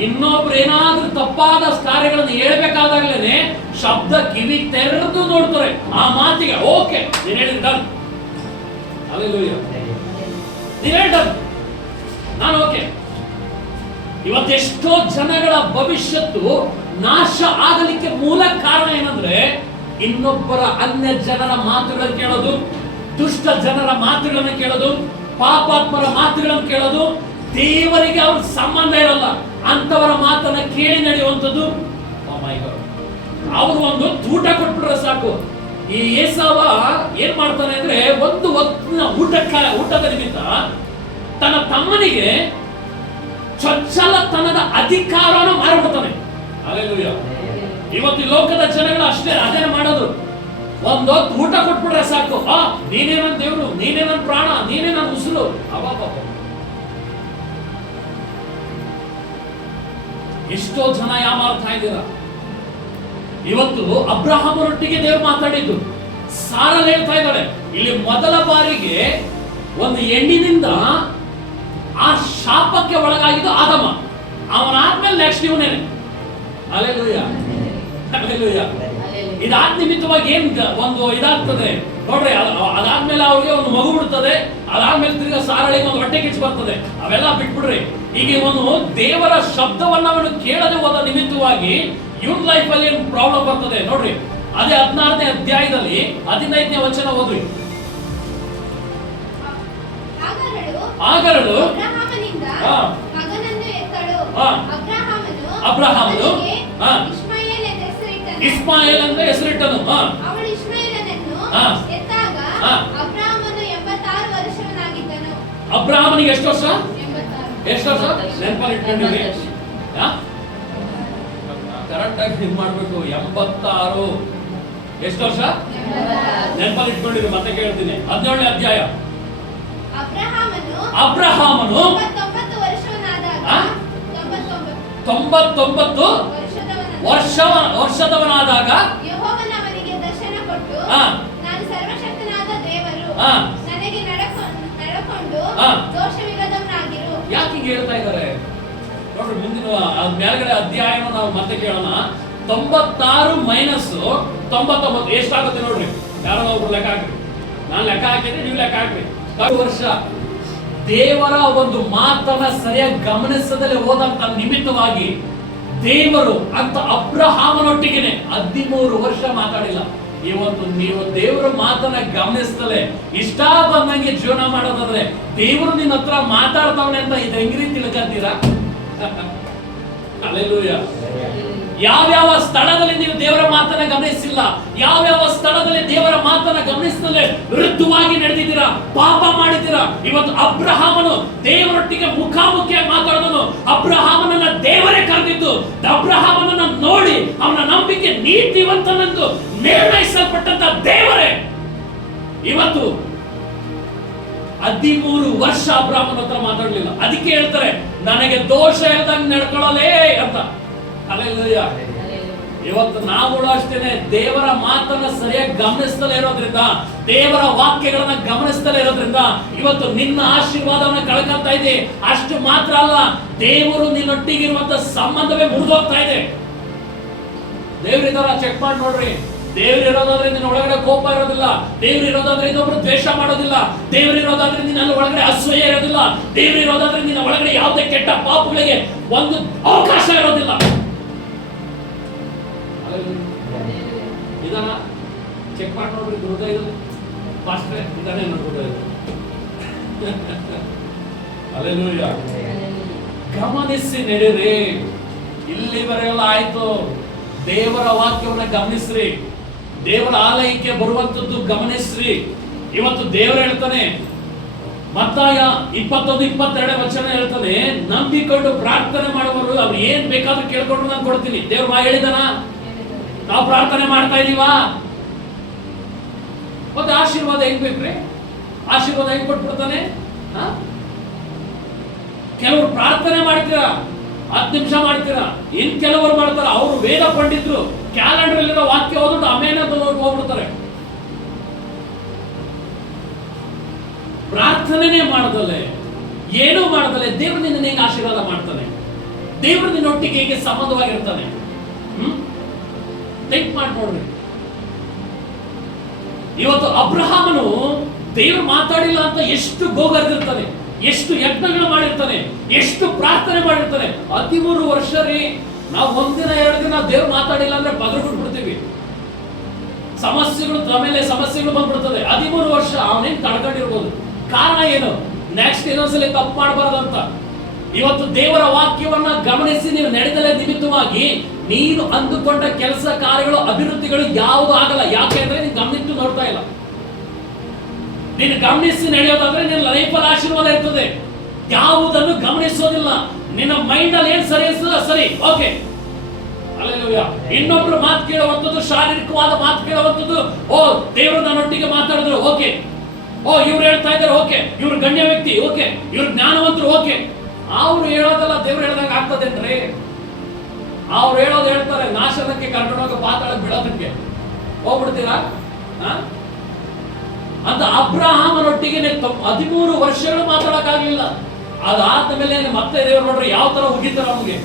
ಇನ್ನೊಬ್ರು ಏನಾದ್ರೂ ತಪ್ಪಾದ ಕಾರ್ಯಗಳನ್ನು ಹೇಳ್ಬೇಕಾದಾಗ್ಲೇನೆ ಶಬ್ದ ಕಿವಿ ತೆರೆದು ನೋಡ್ತಾರೆ. ಆ ಮಾತಿಗೆ ಓಕೆ ನೀನ್ ಹೇಳಿದ ಡನ್, ಹಲ್ಲೆಲೂಯಾ, ನೀನ್ ಹೇಳಿ ಡನ್, ನಾನು ಓಕೆ. ಇವತ್ತೆಷ್ಟೋ ಜನಗಳ ಭವಿಷ್ಯತ್ತು ನಾಶ ಆಗಲಿಕ್ಕೆ ಮೂಲ ಕಾರಣ ಏನಂದ್ರೆ ಇನ್ನೊಬ್ಬರ ಅನ್ಯ ಜನರ ಮಾತುಗಳನ್ನು ಕೇಳೋದು, ದುಷ್ಟ ಜನರ ಮಾತುಗಳನ್ನು ಕೇಳೋದು, ಪಾಪಾತ್ಮರ ಮಾತುಗಳನ್ನು ಕೇಳೋದು. ದೇವರಿಗೆ ಅವ್ರ ಸಂಬಂಧ ಇರಲ್ಲ ಅಂತವರ ಮಾತನ್ನ ಕೇಳಿ ನಡೆಯುವಂಥದ್ದು. ಅವರು ಒಂದು ಊಟ ಕೊಟ್ಬಿಟ್ರೆ ಸಾಕು. ಈ ಏಸಾವ ಏನ್ ಮಾಡ್ತಾನೆ ಅಂದ್ರೆ ಒಂದು ಹೊತ್ತಿನ ಊಟದ ನಿಮಿತ್ತ ತನ್ನ ತಮ್ಮನಿಗೆ ಚೊಚ್ಚಲತನದ ಅಧಿಕಾರವನ್ನು ಮಾರ್ಬಿಡ್ತಾನೆ. ಹಲ್ಲೆಲೂಯಾ. ಇವತ್ತು ಲೋಕದ ಜನಗಳು ಅಷ್ಟೇ ಅದೇ ಮಾಡೋದು. ಒಂದೊತ್ತು ಊಟ ಕೊಟ್ಬಿಟ್ರೆ ಸಾಕು, ನೀನೇ ನನ್ನ ದೇವ್ರು, ನೀನೇ ನನ್ನ ಪ್ರಾಣ, ನೀನೇ ನನ್ನ ಉಸಿರು. ಎಷ್ಟೋ ಜನ ಯಾಮಾರ್ತಾ ಇದ್ದೀರಾ. ಇವತ್ತು ಅಬ್ರಹಾಮರೊಟ್ಟಿಗೆ ದೇವ್ರು ಮಾತಾಡಿದ್ದು. ಸಾರಲ್ ಹೇಳ್ತಾ ಇದ್ದಾಳೆ ಇಲ್ಲಿ ಮೊದಲ ಬಾರಿಗೆ ಒಂದು ಹೆಣ್ಣಿನಿಂದ ಆ ಶಾಪಕ್ಕೆ ಒಳಗಾಗಿದ್ದು ಆದಮ. ಅವನಾದ್ಮೇಲೆ ನೆಕ್ಸ್ಟ್ ಇವನೇನೆ. Hallelujah, hallelujah. ಇದಾದ ನಿಮಿತ್ತವಾಗಿ ಏನ್ ಒಂದು ಇದಾಗ್ತದೆ ನೋಡ್ರಿ. ಅದಾದ್ಮೇಲೆ ಅವ್ರಿಗೆ ಒಂದು ಮಗು ಬಿಡ್ತದೆ. ಅದಾದ್ಮೇಲೆ ತಿರ್ಗಾ ಸಾರಳಿಗೆ ಒಂದು ಹೊಟ್ಟೆ ಕಿಚ್ಚು ಬರ್ತದೆ. ಅವೆಲ್ಲ ಬಿಟ್ಬಿಡ್ರಿ. ಈಗ ಇವನು ದೇವರ ಶಬ್ದವನ್ನ ಅವನು ಕೇಳದೆ ಹೋದ ನಿಮಿತ್ತವಾಗಿ ಇವನ್ ಲೈಫ್ ಅಲ್ಲಿ ಏನು ಪ್ರಾಬ್ಲಮ್ ಬರ್ತದೆ ನೋಡ್ರಿ. ಅದೇ 16ನೇ ಅಧ್ಯಾಯದಲ್ಲಿ 15ನೇ ವಚನ ಓದ್ರಿ. ಆಗರಳು ಅಬ್ರಹಾಮನು ಇಸ್ಮಾಯೇಲ್ ಅಂತ ಹೆಸರಿಟ್ಟನು. ಅಬ್ರಹಾಮನಿಗೆ ಎಷ್ಟು ವರ್ಷ? ನೆನಪಲ್ಲಿ ಇಟ್ಕೊಂಡಿರಿ. ಕರೆಕ್ಟ್ ಆಗಿ ಇದು ಮಾಡ್ಬೇಕು. 86. ಎಷ್ಟು ವರ್ಷ? ನೆನಪಲ್ಲಿ ಇಟ್ಕೊಂಡಿರಿ. ಮತ್ತೆ ಕೇಳ್ತೀನಿ. 17ನೇ ಅಧ್ಯಾಯ. ಅಬ್ರಹಾಮನು 99 ವರ್ಷದವನಾದಾಗ ಯೆಹೋವನು ಅವನಿಗೆ ದರ್ಶನ ಕೊಟ್ಟು, ನಾನು ಸರ್ವಶಕ್ತನಾದ ದೇವರು, ನನಗೆ ನಡಕೊಂಡು ದೋಷವಿಲ್ಲದವನಾಗಿರು. ಯಾಕೆ ಹೀಗೆ ಹೇಳ್ತಾ ಇದ್ದಾರೆ ನೋಡ್ರಿ. ಮುಂದಿನ ಮೇಲ್ಗಡೆ ಅಧ್ಯಾಯನ ನಾವು ಮತ್ತೆ ಕೇಳೋಣ. 96 ಮೈನಸ್ 99 ಎಷ್ಟಾಗುತ್ತೆ ನೋಡ್ರಿ. ಯಾರೋ ಒಬ್ರು ಲೆಕ್ಕ ಹಾಕ್ರಿ. ನಾನು ಲೆಕ್ಕ ಹಾಕಿದ್ರೆ ನೀವು ಲೆಕ್ಕ ಹಾಕ್ರಿ. ವರ್ಷ ದೇವರ ಒಂದು ಮಾತನ್ನ ಸರಿಯಾಗಿ ಗಮನಿಸದಲ್ಲಿ ಹೋದಂತ ನಿಮಿತ್ತವಾಗಿ ದೇವರು ಅಂತ ಅಬ್ರಹಾಮನೊಟ್ಟಿಗೆನೆ 13 ವರ್ಷ ಮಾತಾಡಿಲ್ಲ. ಇವತ್ತು ನೀವು ದೇವರ ಮಾತನ್ನ ಗಮನಿಸ್ತಲೇ ಇಷ್ಟ ಬಂದಂಗೆ ಜೀವನ ಮಾಡೋದಾದ್ರೆ ದೇವರು ನಿನ್ನ ಹತ್ರ ಮಾತಾಡ್ತಾವನೆ ಅಂತ ಇದು ಹೆಂಗ್ರಿ ತಿಳ್ಕಂತೀರಾ? ಹಲ್ಲೆಲೂಯಾ. ಯಾವ್ಯಾವ ಸ್ಥಳದಲ್ಲಿ ನೀವು ದೇವರ ಮಾತನ್ನ ಗಮನಿಸಿಲ್ಲ, ಯಾವ್ಯಾವ ಸ್ಥಳದಲ್ಲಿ ದೇವರ ಮಾತನ್ನ ಗಮನಿಸದಲ್ಲೇ ವಿರುದ್ಧವಾಗಿ ನಡೆದಿದ್ದೀರಾ, ಪಾಪ ಮಾಡಿದ್ದೀರಾ. ಇವತ್ತು ಅಬ್ರಹಾಮನು ದೇವರೊಟ್ಟಿಗೆ ಮುಖಾಮುಖಿಯಾಗಿ ಮಾತಾಡೋದನು. ಅಬ್ರಹಾಮನನ್ನ ದೇವರೇ ಕರೆದಿದ್ದು, ಅಬ್ರಹಾಮನನ್ನ ನೋಡಿ ಅವನ ನಂಬಿಕೆ ನೀತಿವಂತನೆಂದು ನಿರ್ಣಯಿಸಲ್ಪಟ್ಟಂತ ದೇವರೇ ಇವತ್ತು 13 ವರ್ಷ ಅಬ್ರಹಾಮನ ಹತ್ರ ಮಾತಾಡಲಿಲ್ಲ. ಅದಕ್ಕೆ ಹೇಳ್ತಾರೆ ನನಗೆ ದೋಷ ಇಲ್ದಂಗೆ ನಡ್ಕೊಳ್ಳಲೇ ಅಂತ. ಹಲ್ಲೆಲೂಯಾ. ಇವತ್ತು ನಾವುಗಳು ಅಷ್ಟೇನೆ ದೇವರ ಮಾತನ್ನ ಸರಿಯಾಗಿ ಗಮನಿಸ್ತಲೇ ಇರೋದ್ರಿಂದ, ದೇವರ ವಾಕ್ಯಗಳನ್ನ ಗಮನಿಸ್ತಲೇ ಇರೋದ್ರಿಂದ ಇವತ್ತು ನಿನ್ನ ಆಶೀರ್ವಾದವನ್ನ ಕಳ್ಕೊಂತ ಇದೆ. ಅಷ್ಟು ಮಾತ್ರ ಅಲ್ಲ, ದೇವರು ನಿನ್ನೊಟ್ಟಿಗಿರುವಂತ ಸಂಬಂಧವೇ ಮುರಿದೋಗ್ತಾ ಇದೆ. ದೇವರಿದಾರ ಚೆಕ್ ಮಾಡಿ ನೋಡ್ರಿ. ದೇವ್ರು ಇರೋದಾದ್ರೆ ನಿನ್ನ ಒಳಗಡೆ ಕೋಪ ಇರೋದಿಲ್ಲ, ದೇವ್ರು ಇರೋದಾದ್ರೆ ಇನ್ನೊಬ್ರು ದ್ವೇಷ ಮಾಡೋದಿಲ್ಲ, ದೇವ್ರು ಇರೋದಾದ್ರೆ ನಿನ್ನ ಒಳಗಡೆ ಅಸೂಯೆ ಇರೋದಿಲ್ಲ, ದೇವ್ರು ಇರೋದಾದ್ರೆ ನಿನ್ನ ಒಳಗಡೆ ಯಾವುದೇ ಕೆಟ್ಟ ಪಾಪಗಳಿಗೆ ಒಂದು ಅವಕಾಶ ಇರೋದಿಲ್ಲ. ಇದನ್ನ ಚೆಕ್ ಮಾಡಿ ನೋಡ್ರಿ. ಹೃದಯದಲ್ಲಿ ಫಾಸ್ಟ್ ಇದಾನೆ ಹೃದಯದಲ್ಲಿ. ಹಲ್ಲೆಲೂಯಾ. ಗಮನಿಸಿ ನಡೀರಿ. ಇಲ್ಲಿವರೆಗೆಲ್ಲ ಆಯ್ತು. ದೇವರ ವಾಕ್ಯವನ್ನ ಗಮನಿಸ್ರಿ, ದೇವರ ಆಲಯಕ್ಕೆ ಬರುವಂತದ್ದು ಗಮನಿಸ್ರಿ. ಇವತ್ತು ದೇವರು ಹೇಳ್ತಾನೆ, ಮತ್ತಾಯ 21-22 ವಚನ ಹೇಳ್ತಾನೆ, ನಂಬಿಕೊಂಡು ಪ್ರಾರ್ಥನೆ ಮಾಡುವರು ಅವ್ರು ಏನ್ ಬೇಕಾದ್ರೂ ಕೇಳ್ಕೊಂಡು ನಾನು ಕೊಡ್ತೀನಿ. ದೇವ್ರ ಮಾ ಹೇಳಿದಾನ? ನಾವು ಪ್ರಾರ್ಥನೆ ಮಾಡ್ತಾ ಇದೀವಾ? ಮತ್ತೆ ಆಶೀರ್ವಾದ ಹೆಂಗ್ ಬೇಕ್ರಿ? ಆಶೀರ್ವಾದ ಹೆಂಗ್ ಕೊಟ್ಬಿಡ್ತಾನೆ? ಕೆಲವರು ಪ್ರಾರ್ಥನೆ ಮಾಡ್ತೀರಾ, 10 ನಿಮಿಷ ಮಾಡ್ತೀರಾ. ಇನ್ ಕೆಲವರು ಮಾಡ್ತಾರ, ಅವರು ವೇದ ಪಂಡಿತರು, ಕ್ಯಾಲೆಂಡರ್ ಅಲ್ಲಿರೋ ವಾಕ್ಯ ಓದ್ಬಿಟ್ಟು ಆಮೇಲೆ ಹೋಗ್ಬಿಡ್ತಾರೆ. ಪ್ರಾರ್ಥನೆ ಮಾಡದಲ್ಲೇ, ಏನೂ ಮಾಡದಲ್ಲೇ ದೇವರು ನಿನ್ನ ಹೇಗೆ ಆಶೀರ್ವಾದ ಮಾಡ್ತಾನೆ? ದೇವರು ನಿನ್ನೊಟ್ಟಿಗೆ ಹೇಗೆ ಸಂಬಂಧವಾಗಿರ್ತಾನೆ? ಥಿಂಕ್ ಮಾಡಿ ನೋಡ್ರಿ. ಇವತ್ತು ಅಬ್ರಹಾಮನು ದೇವರು ಮಾತಾಡಿಲ್ಲ ಅಂತ ಎಷ್ಟು ಗೋಗರ್ದಿರ್ತಾನೆ, ಎಷ್ಟು ಯಜ್ಞಗಳು ಮಾಡಿರ್ತಾನೆ, ಎಷ್ಟು ಪ್ರಾರ್ಥನೆ ಮಾಡಿರ್ತಾನೆ. 13 ವರ್ಷ ರೀ. ನಾವು ಒಂದಿನ 2 ದಿನ ದೇವ್ರು ಮಾತಾಡಿಲ್ಲ ಅಂದ್ರೆ ಬದರ್ಬಿಟ್ಬಿಡ್ತೀವಿ. ಸಮಸ್ಯೆಗಳು ಆಮೇಲೆ ಸಮಸ್ಯೆಗಳು ಬಂದ್ಬಿಡ್ತದೆ. 13 ವರ್ಷ ಅವನೇನ್ ತಡ್ಕೊಂಡಿರ್ಬೋದು. ಕಾರಣ ಏನು? ನೆಕ್ಸ್ಟ್ ಇನ್ನೊಂದ್ಸಲಿ ತಪ್ಪು ಮಾಡಬಾರ್ದಂತ. ಇವತ್ತು ದೇವರ ವಾಕ್ಯವನ್ನ ಗಮನಿಸಿ ನೀವು ನಡೆದಲೇ ನಿಮಿತ್ತವಾಗಿ ನೀನು ಅಂದುಕೊಂಡ ಕೆಲಸ ಕಾರ್ಯಗಳು ಅಭಿವೃದ್ಧಿಗಳು ಯಾವುದು ಆಗಲ್ಲ. ಯಾಕೆಂದ್ರೆ ನೀನು ಗಮನಿಟ್ಟು ನೋಡ್ತಾ ಇಲ್ಲ. ನೀನು ಗಮನಿಸಿ ನಡೆಯೋದಾದ್ರೆ ನಿನ್ನ ಲೈಫಲ್ಲಿ ಆಶೀರ್ವಾದ ಇರ್ತದೆ. ಯಾವುದನ್ನು ಗಮನಿಸೋದಿಲ್ಲ. ನಿನ್ನ ಮೈಂಡ್ ಅಲ್ಲಿ ಏನ್ ಸರಿ ಅನ್ಸಲ್ಲ, ಸರಿ, ಓಕೆ, ಹಲ್ಲೆಲೂಯಾ. ಇನ್ನೊಬ್ರು ಮಾತು ಕೇಳುವಂಥದ್ದು, ಶಾರೀರಿಕವಾದ ಮಾತು ಕೇಳುವಂಥದ್ದು, ಓ ದೇವರು ನನ್ನೊಟ್ಟಿಗೆ ಮಾತಾಡಿದ್ರು, ಓಕೆ, ಓ ಇವ್ರು ಹೇಳ್ತಾ ಇದ್ದಾರೆ, ಓಕೆ, ಇವ್ರು ಗಣ್ಯ ವ್ಯಕ್ತಿ, ಓಕೆ, ಇವ್ರು ಜ್ಞಾನವಂತರು, ಓಕೆ. ಅವ್ರು ಹೇಳೋದಲ್ಲ ದೇವ್ರು ಹೇಳ್ದಂಗೆ ಆಗ್ತದೇನ್ರಿ? ಅವ್ರು ಹೇಳೋದು ಹೇಳ್ತಾರೆ, ನಾಶನಕ್ಕೆ ಕರ್ಕೊಂಡೋಗ ಪಾತಾಳಕ್ಕೆ ಬಿಡೋದಕ್ಕೆ ಹೋಗ್ಬಿಡ್ತೀರಾ ಅಂತ. ಅಬ್ರಹಾಮನೊಟ್ಟಿಗೆ 13 ವರ್ಷಗಳು ಮಾತಾಡಕ್ಕಾಗ್ಲಿಲ್ಲ. ಅದಾದ ಮೇಲೆ ಮತ್ತೆ ದೇವ್ರು ನೋಡ್ರಿ ಯಾವ ತರ ಉಗಿತಾರ ನಮಗೆ.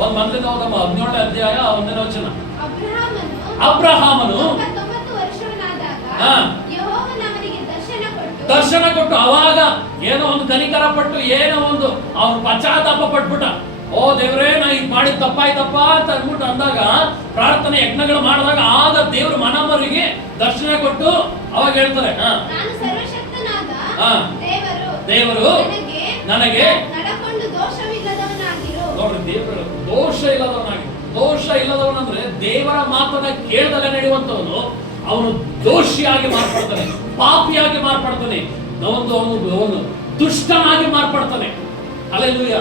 ಒಂದ್ ಮೊದಲಿನ 17ನೇ ಅಧ್ಯಾಯ 1ನೇ ವಚನ. ಅಬ್ರಹಾಮನು ದರ್ಶನ ಕೊಟ್ಟು ಅವಾಗ ಏನೋ ಒಂದು ಕನಿಕರ ಪಟ್ಟು, ಏನೋ ಒಂದು ಅವನು ಪಶ್ಚಾತ್ತಾಪ ಪಟ್ಬಿಟ್ಟ. ಓ ದೇವ್ರೇ, ನಾ ಈಗ ಮಾಡಿದ ತಪ್ಪಾಯ್ತಪ್ಪ ಅಂತ ಅಂದ್ಬಿಟ್ಟು ಅಂದಾಗ, ಪ್ರಾರ್ಥನೆ ಯಜ್ಞಗಳು ಮಾಡಿದಾಗ ಆಗ ದೇವ್ರ ಮನಮರಿಗೆ ದರ್ಶನ ಕೊಟ್ಟು ಅವಾಗ ಹೇಳ್ತಾರೆ, ದೇವರು ನನಗೆ ನೋಡ್ರಿ, ದೇವರು ದೋಷ ಇಲ್ಲದವನಾಗಿ. ದೋಷ ಇಲ್ಲದವನಂದ್ರೆ ದೇವರ ಮಾತನ್ನ ಕೇಳದಲ್ಲೇ ನಡೆಯುವಂತವನು ಅವನು ದೋಷಿಯಾಗಿ ಮಾರ್ಪಡ್ತಾನೆ, ಪಾಪಿಯಾಗಿ ಮಾರ್ಪಡ್ತಾನೆ, ಅವನು ದುಷ್ಟನಾಗಿ ಮಾರ್ಪಡ್ತಾನೆ. ಹಲ್ಲೆಲೂಯಾ.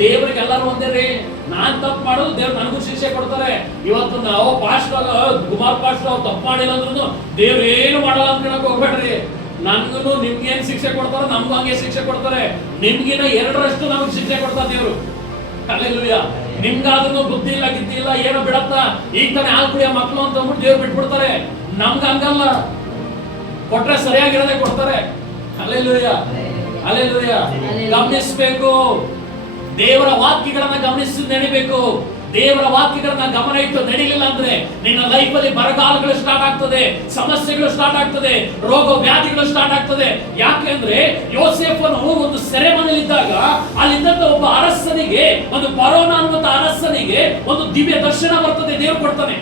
ದೇವರಿಗೆ ಎಲ್ಲರೂ ಒಂದೇ ರೀ. ನಾನ್ ತಪ್ಪು ಮಾಡೋದು ದೇವ್ರು ನನಗೂ ಶಿಕ್ಷೆ ಕೊಡ್ತಾರೆ. ಇವತ್ತು ನಾವು ಕುಮಾರ್ ಪಾಸ್ಟರ್ ತಪ್ಪು ಮಾಡಿಲ್ಲ ಅಂದ್ರೂ ದೇವ್ರು ಏನು ಮಾಡಲ್ಲ ಅಂತ ಹೇಳಕ್ ಹೋಗ್ಬೇಡ್ರಿ. ನನ್ಗೂ ನಿಮ್ಗೇನ್ ಶಿಕ್ಷೆ ಕೊಡ್ತಾರೋ ನಮ್ಗೂ ಹಂಗೆ ಶಿಕ್ಷೆ ಕೊಡ್ತಾರೆ. ನಿಮ್ಗಿನ 2ರಷ್ಟು ನಮಗ್ ಶಿಕ್ಷೆ ಕೊಡ್ತಾರೆ ದೇವ್ರು. ಹಲ್ಲೆಲೂಯಾ. ನಿಮ್ಗಾದ್ರೂ ಬುದ್ಧಿ ಇಲ್ಲ, ಗಿದ್ದಿ ಇಲ್ಲ, ಏನೋ ಬಿಡತ್ತಾ, ಈಗ ತಾನೇ ಹಾಲು ಕುಡಿಯೋ ಮಕ್ಕಳು ಅಂತ ಅಂದ್ಬಿಟ್ಟು ದೇವ್ರು ಬಿಟ್ಬಿಡ್ತಾರೆ. ನಮ್ಗ ಹಂಗಲ್ಲ, ಕೊಟ್ರೆ ಸರಿಯಾಗಿರೋದೇ ಕೊಡ್ತಾರೆ. Hallelujah, hallelujah. ಗಮನಿಸಬೇಕು, ದೇವರ ವಾಕ್ಯಗಳನ್ನ ಗಮನಿಸಿ ನಡಿಬೇಕು. ದೇವರ ವಾಕ್ಯಗಳನ್ನ ಗಮನ ಇಟ್ಟು ನಡೀಲಿಲ್ಲ ಅಂದ್ರೆ ನಿನ್ನ ಲೈಫ್ ಅಲ್ಲಿ ಬರಗಾಲಗಳು ಸ್ಟಾರ್ಟ್ ಆಗ್ತದೆ, ಸಮಸ್ಯೆಗಳು ಸ್ಟಾರ್ಟ್ ಆಗ್ತದೆ, ರೋಗ ವ್ಯಾಧಿಗಳು ಸ್ಟಾರ್ಟ್ ಆಗ್ತದೆ. ಯಾಕೆಂದ್ರೆ ಯೋಸೇಫನು ಒಂದು ಸೆರೆಮನೆಯಲ್ಲಿದ್ದಾಗ ಅಲ್ಲಿದ್ದಂತ ಒಬ್ಬ ಅರಸನಿಗೆ, ಒಂದು ಫರೋನ ಅನ್ನುವಂತ ಅರಸನಿಗೆ ಒಂದು ದಿವ್ಯ ದರ್ಶನ ಬರ್ತದೆ, ದೇವರು ಕೊಡ್ತಾನೆ.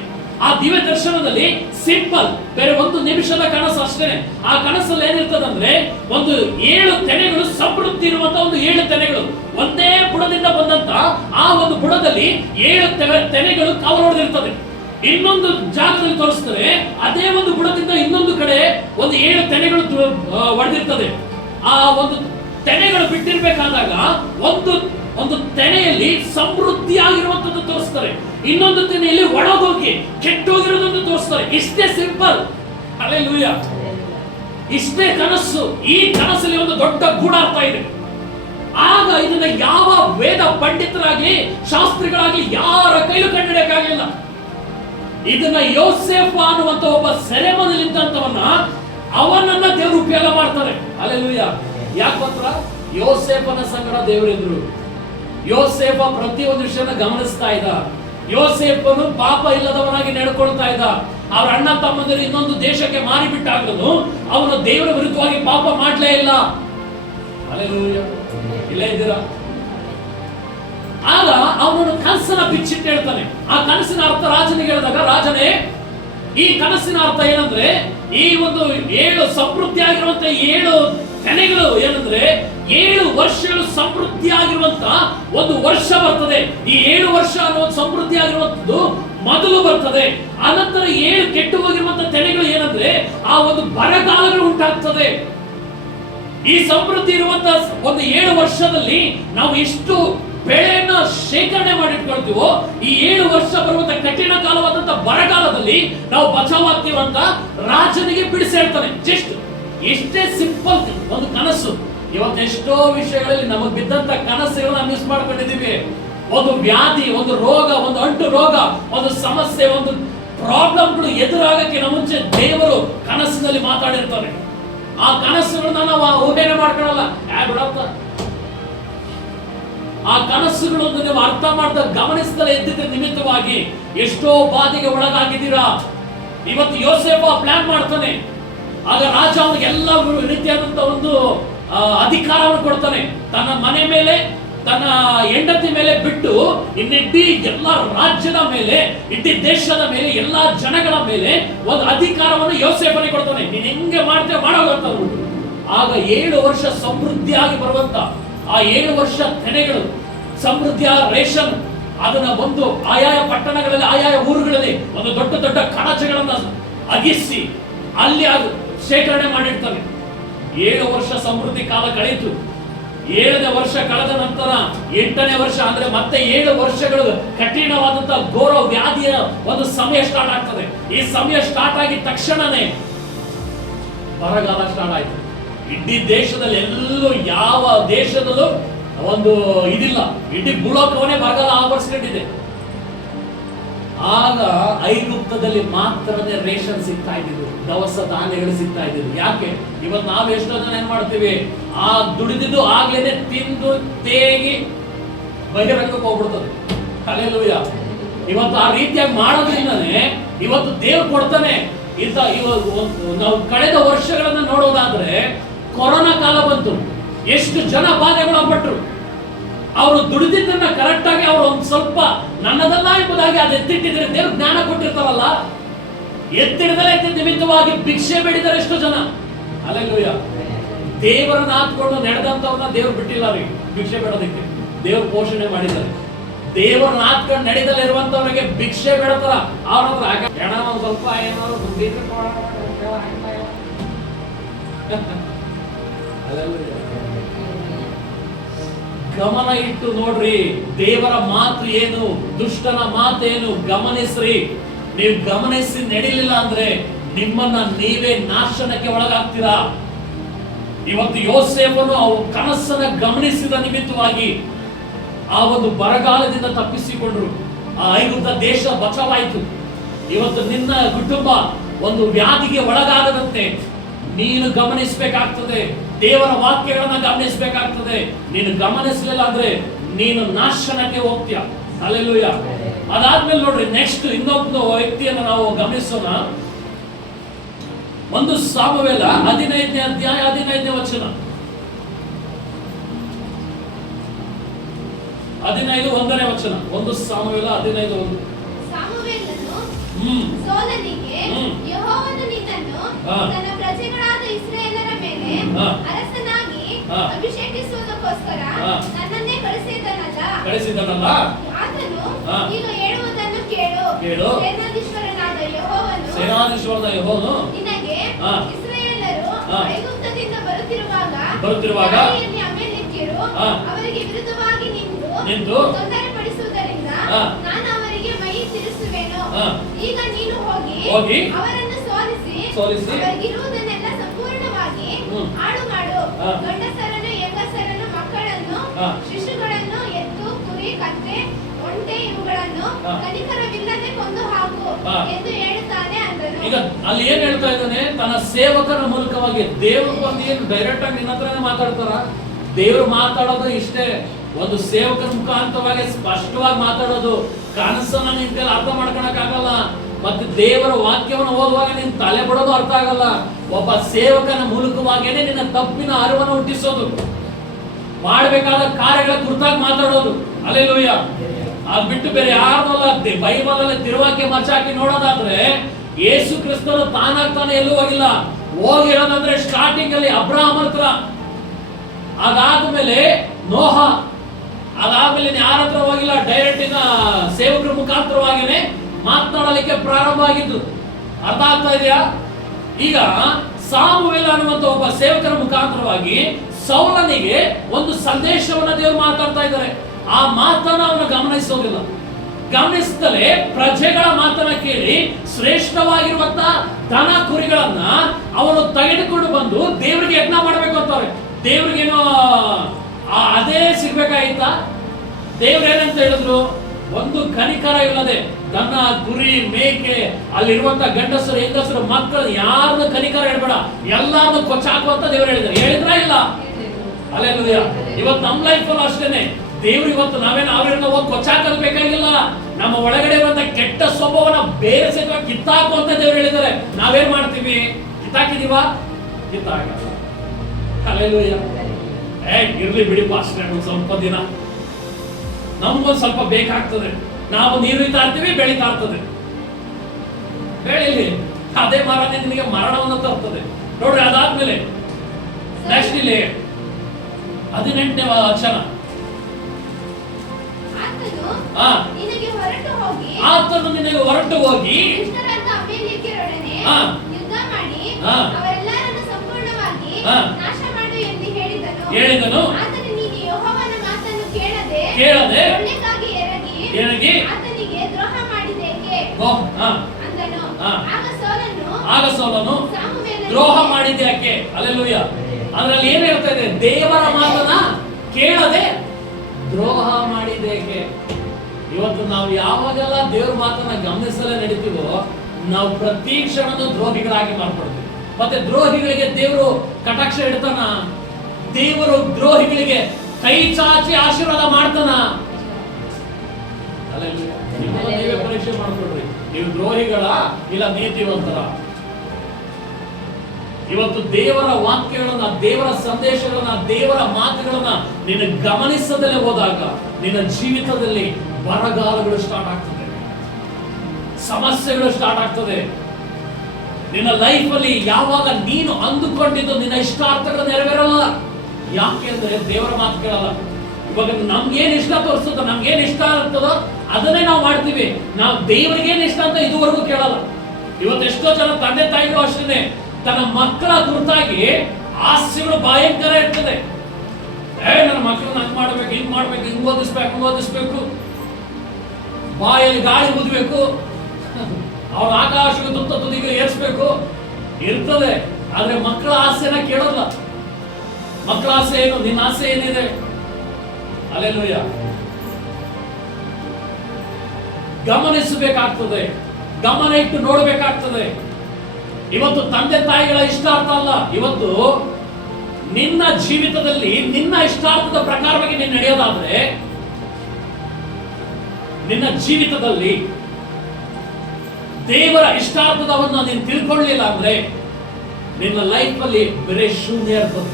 ಆ ದಿವ್ಯ ದರ್ಶನದಲ್ಲಿ ಸಿಂಪಲ್, ಬೇರೆ ಒಂದು ನಿಮಿಷದ ಕನಸು ಅಷ್ಟೇನೆ. ಆ ಕನಸಲ್ಲಿ ಏನಿರ್ತದಂದ್ರೆ ಒಂದು 7 ತೆನೆಗಳು, ಸಮೃದ್ಧಿ ಇರುವಂತ ಒಂದು 7 ತೆನೆಗಳು, ಒಂದೇ ಬುಡದಿಂದ ಬಂದಂತ ಆ ಒಂದು ಬುಡದಲ್ಲಿ 7 ತೆನೆಗಳು ಕವರ್ ಹೊಡೆದಿರ್ತದೆ. ಇನ್ನೊಂದು ಜಾಗದಲ್ಲಿ ತೋರಿಸ್ತಾರೆ, ಅದೇ ಒಂದು ಬುಡದಿಂದ ಇನ್ನೊಂದು ಕಡೆ ಒಂದು 7 ತೆನೆಗಳು ಹೊಡೆದಿರ್ತದೆ. ಆ ಒಂದು ತೆನೆಗಳು ಬಿಟ್ಟಿರ್ಬೇಕಾದಾಗ ಒಂದು ತೆನೆಯಲ್ಲಿ ಸಮೃದ್ಧಿಯಾಗಿರುವಂತದ್ದು ತೋರಿಸ್ತಾರೆ, ಇನ್ನೊಂದು ತೆನೆಯಲ್ಲಿ ಒಣಗೋಗಿ ಕೆಟ್ಟೋಗಿರೋದನ್ನು ತೋರಿಸ್ತಾರೆ. ಇಷ್ಟೇ ಸಿಂಪಲ್. ಹಲ್ಲೆಲೂಯಾ. ಇಷ್ಟೇ ಕನಸು. ಈ ಕನಸಲ್ಲಿ ಒಂದು ದೊಡ್ಡ ಗೂಢಾರ್ಥ ಇದೆ. ಆಗ ಇದನ್ನ ಯಾವ ವೇದ ಪಂಡಿತರಾಗ್ಲಿ ಶಾಸ್ತ್ರಿಗಳಾಗ್ಲಿ ಯಾರ ಕೈಲೂ ಕಂಡುಹಿಡಿಯಕ್ಕಾಗಲಿಲ್ಲ. ಇದನ್ನ ಯೋಸೇಫ ಅನ್ನುವಂತ ಒಬ್ಬ ಸೆರೆಮನೆಯಲ್ಲಿದ್ದಂತವನ್ನ ಅವನನ್ನ ದೇವರು ಉಪಯೋಗ ಮಾಡ್ತಾರೆ. ಹಲ್ಲೆಲೂಯಾ. ಯಾಕೆ ಗೊತ್ತಾ? ಯೋಸೇಫನ ಸಂಗಡ ದೇವರಿದ್ರು. ಯೋಸೇಫ ಪ್ರತಿಯೊಂದು ವಿಷಯನ ಗಮನಿಸ್ತಾ ಇದ್ದ. ಯೋಸೇಫನು ಪಾಪ ಇಲ್ಲದವನಾಗಿ ನಡ್ಕೊಳ್ತಾ ಇದ್ದ. ಅವ್ರ ಅಣ್ಣ ತಮ್ಮಂದಿರು ಇನ್ನೊಂದು ದೇಶಕ್ಕೆ ಮಾರಿಬಿಟ್ಟಾಗಲೂ ಅವನು ದೇವರ ವಿರುದ್ಧವಾಗಿ ಪಾಪ ಮಾಡ್ಲೇ ಇಲ್ಲ. ಹಲ್ಲೆಲೂಯಾ. ಇಲ್ಲೇ ಇದ್ದೀರಾ? ಆಗ ಅವನನ್ನು ಕನಸನ್ನ ಬಿಚ್ಚಿಟ್ಟು ಹೇಳ್ತಾನೆ. ಆ ಕನಸಿನ ಅರ್ಥ ರಾಜನಿಗೆ ಹೇಳಿದಾಗ, ರಾಜನೇ, ಈ ಕನಸಿನ ಅರ್ಥ ಏನಂದ್ರೆ, ಈ ಒಂದು 7 ಸಮೃದ್ಧಿಯಾಗಿರುವಂತ 7 ತೆನೆಗಳು ಏನಂದ್ರೆ 7 ವರ್ಷಗಳು ಸಮೃದ್ಧಿಯಾಗಿರುವಂತ ಒಂದು ವರ್ಷ ಬರ್ತದೆ. ಈ 7 ವರ್ಷ ಅನ್ನೋ ಸಮೃದ್ಧಿಯಾಗಿರುವಂತದ್ದು ಮೊದಲು ಬರ್ತದೆ. ಅನಂತರ 7 ಕೆಟ್ಟು ಹೋಗಿರುವಂತ ತೆನೆಗಳು ಏನಂದ್ರೆ ಆ ಒಂದು ಬರಗಾಲಗಳು ಉಂಟಾಗ್ತದೆ. ಈ ಸಮೃದ್ಧಿ ಇರುವಂತ ಒಂದು 7 ವರ್ಷದಲ್ಲಿ ನಾವು ಎಷ್ಟು ಬೆಳೆಯನ್ನ ಶೇಖರಣೆ ಮಾಡಿಟ್ಕೊಳ್ತೀವೋ, ಈ 7 ವರ್ಷ ಬರುವಂತ ಕಠಿಣ ಕಾಲವಾದಂತ ಬರಗಾಲದಲ್ಲಿ ನಾವು ಬಚಾವಾಗ್ತೀವಿ ಅಂತ ರಾಜನಿಗೆ ಬಿಡಿಸಿ ಹೇಳ್ತಾನೆ. ಜಸ್ಟ್ ಎಷ್ಟೇ ಸಿಂಪಲ್ ಒಂದು ಕನಸು. ಇವತ್ತು ಎಷ್ಟೋ ವಿಷಯಗಳಲ್ಲಿ ನಮಗೆ ಬಿದ್ದಂತ ಕನಸುಗಳನ್ನ ಮಿಸ್ ಮಾಡ್ಕೊಂಡಿದ್ದೀವಿ. ಒಂದು ವ್ಯಾಧಿ, ಒಂದು ರೋಗ, ಒಂದು ಅಂಟು ರೋಗ, ಒಂದು ಸಮಸ್ಯೆ, ಒಂದು ಪ್ರಾಬ್ಲಮ್ಗಳು ಎದುರಾಗಕ್ಕೆ ನಮ್ಮ ಮುಂಚೆ ದೇವರು ಕನಸಿನಲ್ಲಿ ಮಾತಾಡಿರ್ತಾರೆ. ಆ ಕನಸುಗಳನ್ನ ನಾವು ಊಹೆನೆ ಮಾಡ್ಕೊಳ್ಳಲ್ಲ. ಬಿಡಪ್ಪ, ಆ ಕನಸುಗಳನ್ನು ನೀವು ಅರ್ಥ ಮಾಡ್ತಾ ಗಮನಿಸದಲ್ಲೇ ಇದ್ದಿದ್ದ ನಿಮಿತ್ತವಾಗಿ ಎಷ್ಟೋ ಬಾಧೆಗೆ ಒಳಗಾಗಿದ್ದೀರಾ. ಇವತ್ತು ಯೋಸೇಫ ಪ್ಲಾನ್ ಮಾಡ್ತಾನೆ. ಆಗ ರಾಜ ಅವನಿಗೆ ಎಲ್ಲ ರೀತಿಯಾದಂತ ಒಂದು ಅಧಿಕಾರವನ್ನು ಕೊಡ್ತಾನೆ. ತನ್ನ ಮನೆ ಮೇಲೆ, ತನ್ನ ಹೆಂಡತಿ ಮೇಲೆ ಬಿಟ್ಟು ಇನ್ನಿಡೀ ಎಲ್ಲ ರಾಜ್ಯದ ಮೇಲೆ, ಇಡೀ ದೇಶದ ಮೇಲೆ, ಎಲ್ಲಾ ಜನಗಳ ಮೇಲೆ ಒಂದು ಅಧಿಕಾರವನ್ನು ಯೋಸೇಫನಿಗೆ ಕೊಡ್ತಾನೆ. ನೀನ್ ಹೆಂಗೆ ಮಾಡ್ತೇವೆ ಮಾಡೋಗಂತ. ಆಗ 7 ವರ್ಷ ಸಮೃದ್ಧಿಯಾಗಿ ಬರುವಂತ ಆ 7 ವರ್ಷ ತೆನೆಗಳು, ಸಮೃದ್ಧಿಯ ರೇಷನ್, ಅದನ್ನ ಒಂದು ಆಯಾಯ ಪಟ್ಟಣಗಳಲ್ಲಿ, ಆಯಾಯ ಊರುಗಳಲ್ಲಿ ಒಂದು ದೊಡ್ಡ ದೊಡ್ಡ ಕಣಜಗಳನ್ನ ಅಗಿಸಿ ಅಲ್ಲಿ ಅದು ಶೇಖರಣೆ ಮಾಡಿರ್ತಾನೆ. 7 ವರ್ಷ ಸಮೃದ್ಧಿ ಕಾಲ ಕಳೆಯಿತು. 7ನೇ ವರ್ಷ ಕಳೆದ ನಂತರ 8ನೇ ವರ್ಷ ಅಂದ್ರೆ ಮತ್ತೆ 7 ವರ್ಷಗಳು ಕಠಿಣವಾದಂತಹ ಘೋರ ವ್ಯಾಧಿಯ ಒಂದು ಸಮಯ ಸ್ಟಾರ್ಟ್ ಆಗ್ತದೆ. ಈ ಸಮಯ ಸ್ಟಾರ್ಟ್ ಆಗಿದ ತಕ್ಷಣನೇ ಬರಗಾಲ ಸ್ಟಾರ್ಟ್ ಆಯ್ತು. ಇಡೀ ದೇಶದಲ್ಲಿ ಎಲ್ಲೂ ಯಾವ ದೇಶದಲ್ಲೂ ಒಂದು ಇದಿಲ್ಲ, ಇಡೀ ಭೂಲೋಕವನ್ನೇ ಬರಗಾಲ ಆವರಿಸ್ಕೊಂಡಿದೆ. ಆಗ ಐಗುಪ್ತದಲ್ಲಿ ಮಾತ್ರನೇ ರೇಷನ್ ಸಿಗ್ತಾ ಇದ್ದಿದ್ದು, ದವಸ ಧಾನ್ಯಗಳು ಸಿಗ್ತಾ ಇದ್ದಿದ್ದು. ಯಾಕೆ? ಇವತ್ತು ನಾವು ಎಷ್ಟೋ ಜನ ಏನ್ ಮಾಡ್ತೀವಿ, ಆ ದುಡಿದಿದ್ದು ಆಗ್ಲೇನೆ ತಿಂದು ತೇಗಿ ಬಹಿರಂಗಕ್ಕೆ ಹೋಗ್ಬಿಡ್ತದೆ. ಹಲ್ಲೆಲೂಯಾ. ಇವತ್ತು ಆ ರೀತಿಯಾಗಿ ಮಾಡೋದ್ರಿಂದನೇ ಇವತ್ತು ದೇವ್ರು ಕೊಡ್ತಾನೆ. ನಾವು ಕಳೆದ ವರ್ಷಗಳನ್ನ ನೋಡೋದಾದ್ರೆ ಕೊರೋನಾ ಕಾಲ ಬಂತು, ಎಷ್ಟು ಜನ ಬಾಧೆಗೊಳಪಟ್ಟರು. ಅವರು ದುಡಿದಿದ್ದನ್ನ ಕರೆಕ್ಟ್ ಆಗಿ ಅವರು ಒಂದು ಸ್ವಲ್ಪ ನನ್ನದಲ್ಲ ಎಂಬುದಾಗಿ ಅದು ಎತ್ತಿಟ್ಟಿದ್ರೆ ದೇವ್ರು ಜ್ಞಾನ ಕೊಟ್ಟಿರ್ತಾರಲ್ಲ, ಎತ್ತಿಡದಲ್ಲೇ ನಿಮಿತ್ತವಾಗಿ ಭಿಕ್ಷೆ ಬೇಡಿದರೆ ಎಷ್ಟೋ ಜನ. ಹಲ್ಲೆಲೂಯಾ. ದೇವರನ್ನ ಹಾಕೊಂಡು ನಡೆದಂತವ್ರನ್ನ ದೇವ್ರು ಬಿಟ್ಟಿಲ್ಲ ಅವ್ರಿಗೆ ಭಿಕ್ಷೆ ಬೇಡೋದಕ್ಕೆ. ದೇವ್ರು ಪೋಷಣೆ ಮಾಡಿದ್ದಾರೆ. ದೇವರನ್ನ ಹಾಕೊಂಡು ನಡೆದಲ್ಲೇ ಇರುವಂತವ್ರಿಗೆ ಭಿಕ್ಷೆ ಬೇಡತಾರ. ಅವ್ರ ಹತ್ರ ಹೆಣ ಒಂದು ಸ್ವಲ್ಪ ಏನಾದ್ರು ಗಮನ ಇಟ್ಟು ನೋಡ್ರಿ. ದೇವರ ಮಾತು ಏನು, ದುಷ್ಟನ ಮಾತೇನು ಗಮನಿಸ್ರಿ. ನೀವು ಗಮನಿಸಿ ನಡೀಲಿಲ್ಲ ಅಂದ್ರೆ ನಿಮ್ಮನ್ನ ನೀವೇ ನಾಶನಕ್ಕೆ ಒಳಗಾಗ್ತೀರಾ. ಇವತ್ತು ಯೋಸೇಫನು ಕನಸನ್ನ ಗಮನಿಸಿದ ನಿಮಿತ್ತವಾಗಿ ಆ ಒಂದು ಬರಗಾಲದಿಂದ ತಪ್ಪಿಸಿಕೊಂಡ್ರು. ಆ ಐಗುಪ್ತ ದೇಶ ಬಚಾವಾಯಿತು. ಇವತ್ತು ನಿನ್ನ ಕುಟುಂಬ ಒಂದು ವ್ಯಾಧಿಗೆ ಒಳಗಾಗದಂತೆ ನೀನು ಗಮನಿಸಬೇಕಾಗ್ತದೆ. ದೇವರ ವಾಕ್ಯಗಳನ್ನ ಗಮನಿಸಬೇಕಾಗ್ತದೆ. ನೀನು ಗಮನಿಸಲಿಲ್ಲ ಅಂದ್ರೆ ನೀನು ನಾಶನಕ್ಕೆ ಹೋಗ್ತೀಯ. ಹಲ್ಲೆಲೂಯಾ. ಅದಾದ್ಮೇಲೆ ನೋಡ್ರಿ ನೆಕ್ಸ್ಟ್ ಇನ್ನೊಬ್ಬ ವ್ಯಕ್ತಿಯನ್ನು ನಾವು ಗಮನಿಸೋಣ. 1 ಸಾಮುವೇಲ 15ನೇ ಅಧ್ಯಾಯ 15ನೇ ವಚನ. 15:1ನೇ ವಚನ. 1 ಸಾಮುವೇಲ 15:1. ಸಾಮುವೇಲನು ಸೌಲನಿಗೆ, ಯೆಹೋವನು ನಿನ್ನನ್ನು ತನ್ನ ಪ್ರಜೆಗಳಾದ ಇಸ್ರಾಯೇಲರ ಮೇಲೆ ಅರಸನಾಗಿ ಅಭಿಷೇಕಿಸುವುದಕ್ಕೋಸ್ಕರ ನನ್ನನ್ನೇ ಕಳಿಸಿದನಲ್ಲ. ಆತನು ಈಗ ಹೇಳುವುದನ್ನು ಕೇಳು. ಸೇನಾಧೀಶ್ವರನಾದ ಯೆಹೋವನು ನಿನಗೆ ಇಸ್ರಾಯೇಲರು ಐಗುಪ್ತದಿಂದ ಬರುತ್ತಿರುವಾಗ ಅಮೆಲೇಕ್ಯರು ಅವರಿಗೆ ವಿರುದ್ಧವಾಗಿ ನಿಂತು ತೊಂದರೆಪಡಿಸುವುದರಿಂದ ನಾನು ಅವರಿಗೆ ಮೈ ತಿರುಗಿಸುವೆನು. ಈಗ ನೀನು ಹೋಗಿ ಅವರನ್ನು ಸೋಲಿಸಿ ಅವರಿಗಿರುವುದನ್ನೆಲ್ಲ ಸಂಪೂರ್ಣವಾಗಿ ಹಾಳು ಮಾಡು. ಗಂಡಸರನ್ನು, ಹೆಂಗಸರನ್ನು, ಮಕ್ಕಳನ್ನು, ಶಿಶುಗಳನ್ನು, ಎತ್ತು, ಕುರಿ, ಕತ್ತೆ, ಒಂಟೆ ಇವುಗಳನ್ನು ಕನಿಕರವಿಲ್ಲದೆ ಕೊಂದು ಹಾಕು ಎಂದು ಹೇಳುತ್ತಾನೆ ಅಂದನು. ಈಗ ಅಲ್ಲಿ ಏನ್ ಹೇಳ್ತಾ ಇದ್ದಾನೆ? ತನ್ನ ಸೇವಕರ ಮೂಲಕವಾಗಿ. ದೇವರು ಬಂದು ಏನು ಡೈರೆಕ್ಟ್ ಆಗಿ ನಿನ್ನ ಹತ್ರನೇ ಮಾತಾಡ್ತಾರ? ದೇವರು ಮಾತಾಡೋದು ಇಷ್ಟೇ, ಒಂದು ಸೇವಕರ ಮುಖಾಂತರವಾಗಿ ಸ್ಪಷ್ಟವಾಗಿ ಮಾತಾಡೋದು. ಕನಸನ್ನ ನಿನ್ ಅರ್ಥ ಮಾಡ್ಕೊಳಕ್ ಆಗಲ್ಲ. ಮತ್ತೆ ದೇವರ ವಾಕ್ಯವನ್ನು ಓದುವಾಗ ನಿನ್ ತಲೆ ಬಡೋದು ಅರ್ಥ ಆಗಲ್ಲ. ಒಬ್ಬ ಸೇವಕನ ಮೂಲಕವಾಗಿಯೇ ನಿನ್ನ ತಪ್ಪಿನ ಅರಿವನ್ನು ಹುಟ್ಟಿಸೋದು, ಮಾಡಬೇಕಾದ ಕಾರ್ಯಗಳ ಕುರಿತಾಗಿ ಮಾತಾಡೋದು. ಹಲ್ಲೆಲೂಯಾ. ಅದ್ ಬಿಟ್ಟು ಬೇರೆ ಯಾರನ್ನಲ್ಲ. ಬೈಬಲ್ ಅಲ್ಲಿ ತಿರುವಾಕ್ಯ ಮಚ್ಚಾಕಿ ನೋಡೋದಾದ್ರೆ ಯೇಸು ಕ್ರಿಸ್ತನು ತಾನಾಗ್ತಾನೆ ಎಲ್ಲೂ ಹೋಗಿಲ್ಲ. ಹೋಗಿರೋದಂದ್ರೆ ಸ್ಟಾರ್ಟಿಂಗ್ ಅಲ್ಲಿ ಅಬ್ರಹಾಮ್ ಹತ್ರ, ಅದಾದ್ಮೇಲೆ ನೋಹ, ಅದಾದ್ಮೇಲೆ ಯಾರ ಹತ್ರ ಹೋಗಿಲ್ಲ. ಡೈರೆಕ್ಟ್ ಇನ್ನ ಸೇವಕರ ಮುಖಾಂತರವಾಗಿನೇ ಮಾತನಾಡಲಿಕ್ಕೆ ಪ್ರಾರಂಭ ಆಗಿದ್ದು. ಅರ್ಥ ಆಗ್ತಾ ಇದೆಯಾ? ಈಗ ಸಾಮುವೇಲ ಅನ್ನುವಂತ ಒಬ್ಬ ಸೇವಕರ ಮುಖಾಂತರವಾಗಿ ಸೌಲನಿಗೆ ಒಂದು ಸಂದೇಶವನ್ನ ದೇವರು ಮಾತಾಡ್ತಾ ಇದ್ದಾರೆ. ಆ ಮಾತನ್ನ ಅವನು ಗಮನಿಸೋದಿಲ್ಲ. ಗಮನಿಸುತ್ತಲೇ ಪ್ರಜೆಗಳ ಮಾತನ್ನ ಕೇಳಿ ಶ್ರೇಷ್ಠವಾಗಿರುವಂತ ದನ ಕುರಿಗಳನ್ನ ಅವನು ತೆಗೆದುಕೊಂಡು ಬಂದು ದೇವರಿಗೆ ಯಜ್ಞ ಮಾಡಬೇಕು ಅಂತಾರೆ. ದೇವ್ರಿಗೇನೋ ಅದೇ ಸಿಗ್ಬೇಕಾಯ್ತಾ? ದೇವ್ರೇನಂತ ಹೇಳಿದ್ರು? ಒಂದು ಕನಿಕರ ಇಲ್ಲದೆ ದನ, ಕುರಿ, ಮೇಕೆ, ಅಲ್ಲಿರುವಂತ ಗಂಡಸರು, ಹೆಂಗಸರು, ಮಕ್ಕಳು ಯಾರನ್ನು ಕನಿಕರ ಇಡಬೇಡ, ಎಲ್ಲಾರನ್ನು ಕೊಚ್ಚಾಕುವಂತ ದೇವರು ಹೇಳಿದ್ರು. ಹೇಳಿದ್ರಾ ಇಲ್ಲ? ಹಲ್ಲೆಲೂಯಾ. ಇವತ್ತು ನಮ್ಮ ಲೈಫ್ ಅಲ್ಲಿ ಅಷ್ಟೇನೆ. ದೇವ್ರು ಇವತ್ತು ನಾವೇನು ಅವ್ರನ್ನ ಹೋಗಿ ಕೊಚ್ಚಾಕೋದು ಬೇಕಾಗಿಲ್ಲ. ನಮ್ಮ ಒಳಗಡೆ ಇರುವಂತ ಕೆಟ್ಟ ಸ್ವಭಾವನ ಬೇರೆ ಸಹಿತ ಕಿತ್ತಾಕು ಅಂತ ದೇವ್ರು ಹೇಳಿದ್ದಾರೆ. ನಾವೇನ್ ಮಾಡ್ತೀವಿ? ಕಿತ್ತಾಕಿದೀವಾ? ಕಿತ್ತಾಕಲ್ಲ. ಹಲ್ಲೆಲೂಯಾ. ಇರ್ಲಿ ಬಿಡಿಪ್ಪ ಅಷ್ಟೇ, ಸ್ವಲ್ಪ ದಿನ ನಮ್ಗೊಂದು ಸ್ವಲ್ಪ ಬೇಕಾಗ್ತದೆ. ನಾವು ನೀರುತ್ತಾ ಇರ್ತೀವಿ, ಬೆಳೀತಾ ಇರ್ತದೆ. ಬೆಳಿಲಿ, ಅದೇ ಮರನೇ ನಿನಗೆ ಮರಣವನ್ನು ತರ್ತದೆ. ನೋಡ್ರಿ, ಅದಾದ್ಮೇಲೆ ನೆಕ್ಸ್ಟ್ ಇಲ್ಲಿ 18ನೇ ವಚನ. ಆತನು ನಿನಗೆ ಹೊರಟು ಹೋಗಿ ಯುದ್ಧ ಮಾಡಿ ಅವರೆಲ್ಲರನ್ನು ಸಂಪೂರ್ಣವಾಗಿ ನಾಶ ಮಾಡು ಎಂದು ಹೇಳಿದನು. ಆತನು ನೀನು ಯೆಹೋವನ ಮಾತನ್ನು ಕೇಳದೆ ಎರಗಿ ಆತನಿಗೆ ದ್ರೋಹ ಮಾಡಿದ್ದೇಕೆ ಅಂದನು. ಆಗ ಸೌಲನು ದ್ರೋಹ ಮಾಡಿದ್ಯಾಕೆ? ಹಲ್ಲೆಲೂಯಾ. ಅದರಲ್ಲಿ ಏನ್ ಹೇಳ್ತಾ ಇದೆ? ದೇವರ ಮಾತನ್ನ ಕೇಳದೆ ದ್ರೋಹ ಮಾಡಿದ್ದೇಕೆ? ಇವತ್ತು ನಾವು ಯಾವಾಗೆಲ್ಲ ದೇವರ ಮಾತನ್ನ ಗಮನಿಸಲೇ ನಡೀತೀವೋ ನಾವು ಪ್ರತಿ ಕ್ಷಣದ ದ್ರೋಹಿಗಳಾಗಿ ಮಾರ್ಪಡ್ತೀವಿ. ಮತ್ತೆ ದ್ರೋಹಿಗಳಿಗೆ ದೇವರು ಕಟಾಕ್ಷ ಇಡ್ತಾನ? ದೇವರು ದ್ರೋಹಿಗಳಿಗೆ ಕೈ ಚಾಚಿ ಆಶೀರ್ವಾದ ಮಾಡ್ತಾನ? ನೀವೇ ಪರೀಕ್ಷೆ ಮಾಡ್ಕೊಡ್ರಿ. ನೀವು ದ್ರೋಹಿಗಳ ಇಲ್ಲ ನೀತಿವಂತರ? ಇವತ್ತು ದೇವರ ವಾಕ್ಯಗಳನ್ನ, ದೇವರ ಸಂದೇಶಗಳನ್ನ, ದೇವರ ಮಾತುಗಳನ್ನ ನೀನು ಗಮನಿಸದಲ್ಲೇ ಹೋದಾಗ ನಿನ್ನ ಜೀವಿತದಲ್ಲಿ ಬರಗಾಲಗಳು ಸ್ಟಾರ್ಟ್ ಆಗ್ತದೆ, ಸಮಸ್ಯೆಗಳು ಸ್ಟಾರ್ಟ್ ಆಗ್ತದೆ. ನಿನ್ನ ಲೈಫ್ ಅಲ್ಲಿ ಯಾವಾಗ ನೀನು ಅಂದುಕೊಂಡಿದ್ದು ನಿನ್ನ ಇಷ್ಟಾರ್ಥಗಳು ನೆರವೇರಲ್ಲ. ಯಾಕೆಂದ್ರೆ ದೇವರ ಮಾತು ಕೇಳಲ್ಲ. ಇವಾಗ ನಮ್ಗೇನ್ ಇಷ್ಟ ತೋರಿಸ್ತದೋ, ನಮ್ಗೇನ್ ಇಷ್ಟ ಆಗ್ತದೋ ಅದನ್ನೇ ನಾವು ಮಾಡ್ತೀವಿ. ನಾವು ದೇವರಿಗೇನ್ ಇಷ್ಟ ಅಂತ ಇದುವರೆಗೂ ಕೇಳಲ್ಲ. ಇವತ್ತು ಎಷ್ಟೋ ಜನ ತಂದೆ ತಾಯಿಗಳು ಅಷ್ಟೇ ತನ್ನ ಮಕ್ಕಳ ಕುರಿತಾಗಿ ಆಸೆಗಳು ಭಯಂಕರ ಇರ್ತದೆ. ನನ್ನ ಮಕ್ಕಳನ್ನ ಹಂಗ್ ಮಾಡ್ಬೇಕು, ಹಿಂಗ್ ಮಾಡ್ಬೇಕು, ಹಿಂಗ್ ಓದಿಸ್ಬೇಕು, ಬಾಯಲ್ಲಿ ಗಾಳಿ ಊದಬೇಕು, ಅವ್ರ ಆಕಾಶಕ್ಕೆ ತುತ್ತ ತುದಿಗೆ ಏರ್ಸ್ಬೇಕು ಇರ್ತದೆ. ಆದ್ರೆ ಮಕ್ಕಳ ಆಸೆನ ಕೇಳೋಲ್ಲ. ಮಕ್ಕಳ ಆಸೆ ಏನು? ನಿನ್ನ ಆಸೆ ಏನಿದೆ? ಹಲ್ಲೆಲೂಯಾ. ಗಮನಿಸಬೇಕಾಗ್ತದೆ, ಗಮನ ಇಟ್ಟು ನೋಡಬೇಕಾಗ್ತದೆ. ಇವತ್ತು ತಂದೆ ತಾಯಿಗಳ ಇಷ್ಟಾರ್ಥ ಅಲ್ಲ. ಇವತ್ತು ನಿನ್ನ ಜೀವಿತದಲ್ಲಿ ನಿನ್ನ ಇಷ್ಟಾರ್ಥದ ಪ್ರಕಾರವಾಗಿ ನೀನು ನಡೆಯೋದಾದ್ರೆ ನಿನ್ನ ಜೀವಿತದಲ್ಲಿ ದೇವರ ಇಷ್ಟಾರ್ಥದವನ್ನು ನೀನು ತಿಳ್ಕೊಳ್ಳಿಲ್ಲ ಅಂದ್ರೆ ನಿನ್ನ ಲೈಫ್ ಅಲ್ಲಿ ಬರೀ ಶೂನ್ಯ ಇರ್ತದೆ.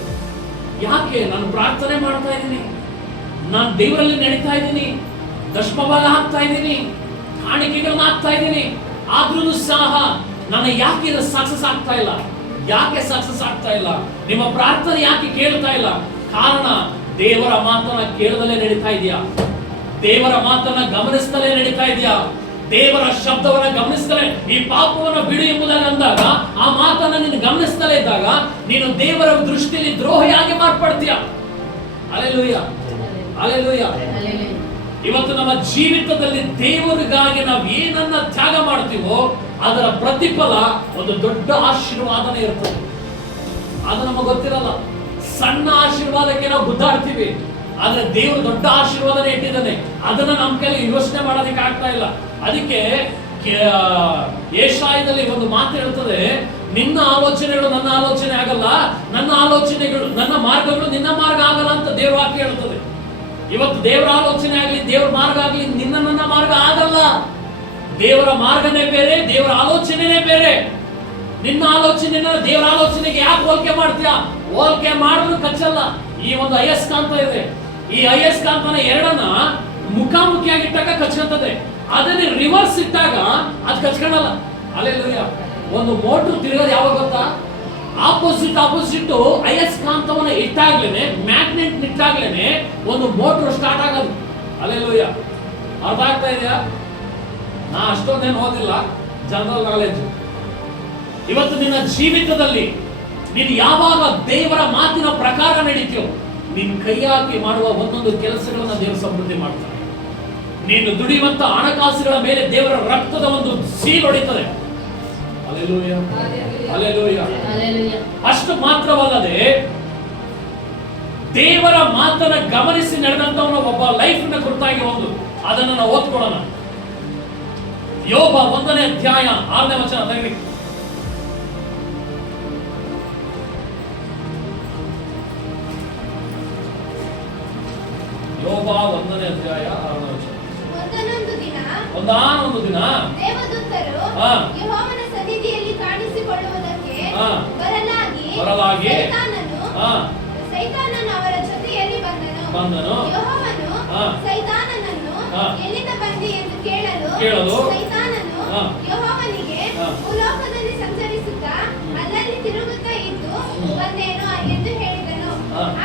ಯಾಕೆ? ನಾನು ಪ್ರಾರ್ಥನೆ ಮಾಡ್ತಾ ಇದ್ದೀನಿ, ನಾನು ದೇವರಲ್ಲಿ ನಡೀತಾ ಇದ್ದೀನಿ, ದಶಮಭಾಗ ಹಾಕ್ತಾ ಇದ್ದೀನಿ, ಕಾಣಿಕೆಗಳನ್ನ ಹಾಕ್ತಾ ಇದ್ದೀನಿ, ಆದ್ರೂ ಸಹ ನಾನು ಯಾಕೆ ಇದು ಸಕ್ಸಸ್ ಆಗ್ತಾ ಇಲ್ಲ? ಯಾಕೆ ಸಕ್ಸಸ್ ಆಗ್ತಾ ಇಲ್ಲ? ನಿಮ್ಮ ಪ್ರಾರ್ಥನೆ ಯಾಕೆ ಕೇಳ್ತಾ ಇಲ್ಲ? ಕಾರಣ ದೇವರ ಮಾತನ್ನ ಕೇಳದಲ್ಲೇ ನಡೀತಾ ಇದೆಯಾ? ದೇವರ ಮಾತನ್ನ ಗಮನಿಸ್ತಲೇ ನಡೀತಾ ಇದೆಯಾ? ದೇವರ ಶಬ್ದವನ್ನ ಗಮನಿಸ್ತಲೇ ಈ ಪಾಪವನ್ನ ಬಿಡು ಎಂಬುದಾಗಿ ಅಂದಾಗ ಆ ಮಾತನ್ನ ನೀನು ಗಮನಿಸ್ತಲೇ ಇದ್ದಾಗ ನೀನು ದೇವರ ದೃಷ್ಟಿಯಲ್ಲಿ ದ್ರೋಹಿಯಾಗಿ ಮಾರ್ಪಡ್ತೀಯ. Hallelujah, hallelujah. ಇವತ್ತು ನಮ್ಮ ಜೀವಿತದಲ್ಲಿ ದೇವರಿಗಾಗಿ ನಾವು ಏನನ್ನ ತ್ಯಾಗ ಮಾಡ್ತೀವೋ ಅದರ ಪ್ರತಿಫಲ ಒಂದು ದೊಡ್ಡ ಆಶೀರ್ವಾದನೆ ಇರ್ತದೆ. ಅದು ನಮಗೆ ಗೊತ್ತಿರಲ್ಲ. ಸಣ್ಣ ಆಶೀರ್ವಾದಕ್ಕೆ ನಾವು ಗುದ್ದಾಡ್ತೀವಿ, ಆದ್ರೆ ದೇವರು ದೊಡ್ಡ ಆಶೀರ್ವಾದನೆ ಇಟ್ಟಿದ್ದಾನೆ. ಅದನ್ನ ನಮ್ಮ ಕೈಲಿ ಯೋಚನೆ ಮಾಡೋದಕ್ಕೆ ಆಗ್ತಾ ಇಲ್ಲ. ಅದಕ್ಕೆ ಯೆಶಾಯದಲ್ಲಿ ಒಂದು ಮಾತು ಹೇಳ್ತದೆ, ನಿನ್ನ ಆಲೋಚನೆಗಳು ನನ್ನ ಆಲೋಚನೆ ಆಗಲ್ಲ, ನನ್ನ ಆಲೋಚನೆಗಳು ನನ್ನ ಮಾರ್ಗಗಳು ನಿನ್ನ ಮಾರ್ಗ ಆಗಲ್ಲ ಅಂತ ದೇವ್ರ ವಾಕ್ಯ ಹೇಳ್ತದೆ. ಇವತ್ತು ದೇವರ ಆಲೋಚನೆ ಆಗಲಿ, ದೇವರ ಮಾರ್ಗ ಆಗಲಿ ನಿನ್ನ ನನ್ನ ಮಾರ್ಗ ಆಗಲ್ಲ. ದೇವರ ಮಾರ್ಗನೇ ಬೇರೆ, ದೇವರ ಆಲೋಚನೆನೇ ಬೇರೆ. ನಿನ್ನ ಆಲೋಚನೆ ದೇವರ ಆಲೋಚನೆಗೆ ಯಾಕೆ ಹೋಲಿಕೆ ಮಾಡ್ತೀಯ? ಹೋಲಿಕೆ ಮಾಡಿದ್ರು ಕಚ್ಚಲ್ಲ. ಈ ಒಂದು ಅಯಸ್ಕಾಂತ ಇದೆ, ಈ ಅಯಸ್ಕಾಂತನ ಎರಡನ್ನ ಮುಖಾಮುಖಿಯಾಗಿ ಇಟ್ಟಾಗ ಕಚ್ಕೊಂತದೆ, ಅದನ್ನೇ ರಿವರ್ಸ್ ಇಟ್ಟಾಗ ಅದು ಕಚ್ಕೊಳ್ಳಲ್ಲ. ಹಲ್ಲೆಲೂಯಾ. ಒಂದು ಮೋಟರ್ ತಿರುಗೋದು ಯಾವಾಗ ಗೊತ್ತಾ? ಆಪೋಸಿಟ್ ಅಯಸ್ಕಾಂತವನ್ನ ಇಟ್ಟಾಗ್ಲೇನೆ, ಮ್ಯಾಗ್ನೆಟ್ ಇಟ್ಟಾಗ್ಲೇನೆ ಒಂದು ಮೋಟರ್ ಸ್ಟಾರ್ಟ್ ಆಗೋದು. ಹಲ್ಲೆಲೂಯಾ. ಅರ್ಥ ಆಗ್ತಾ ಇದೆಯಾ? ನಾ ಅಷ್ಟೊಂದೇನು ಓದಿಲ್ಲ, ಜನರಲ್ ನಾಲೆಜ್. ಇವತ್ತು ನಿನ್ನ ಜೀವಿತದಲ್ಲಿ ನೀನು ಯಾವಾಗ ದೇವರ ಮಾತಿನ ಪ್ರಕಾರ ನಡೀತೀಯೋ ನಿನ್ ಕೈ ಹಾಕಿ ಮಾಡುವ ಒಂದೊಂದು ಕೆಲಸಗಳನ್ನ ದೇವರು ಸಮೃದ್ಧಿ ಮಾಡ್ತಾನೆ. ನೀನು ದುಡಿಯುವಂತ ಹಣಕಾಸುಗಳ ಮೇಲೆ ದೇವರ ರಕ್ತದ ಒಂದು ಸೀಲ್ ಹೊಡಿತದೆ. Hallelujah, hallelujah. ಅಷ್ಟು ಮಾತ್ರವಲ್ಲದೆ ದೇವರ ಮಾತನ್ನ ಗಮನಿಸಿ ನಡೆದಂತವನ ಒಬ್ಬ ಲೈಫ್ ನ ಕುರಿತಾಗಿ ಒಂದು ಅದನ್ನು ನಾವು ಓದ್ಕೊಳ್ಳೋಣ. ಯೋಬ 1ನೇ ಅಧ್ಯಾಯ 6ನೇ ವಚನ ತೆಗೆದಿ. ಯೋಬ 1ನೇ ಅಧ್ಯಾಯ 6ನೇ ವಚನ. ಒಂದಾನೊಂದು ದಿನ ದೇವದೂತರು ಯೆಹೋವನ ಸನ್ನಿಧಿಯಲ್ಲಿ ಕಾಣಿಸಿಕೊಳ್ಳುವುದಕ್ಕೆ ಬರಲಾಗಿ ಸೈತಾನನು ಅವರ ಜೊತೆಯಲ್ಲಿ ಬಂದನು. ಯೆಹೋವನು ಸೈತಾನನನ್ನು ಎಲ್ಲಿಂದ ಬಂದಿ ಎಂದು ಕೇಳಲು ಸೈತಾನನು ಯೆಹೋವನಿಗೆ ಭೂಲೋಕದಲ್ಲಿ ಸಂಚರಿಸುತ್ತಾ ಅಲ್ಲಲ್ಲಿ ತಿರುಗುತ್ತಾ ಇದ್ದು ಬಂದೇನು ಎಂದು ಹೇಳಿದನು.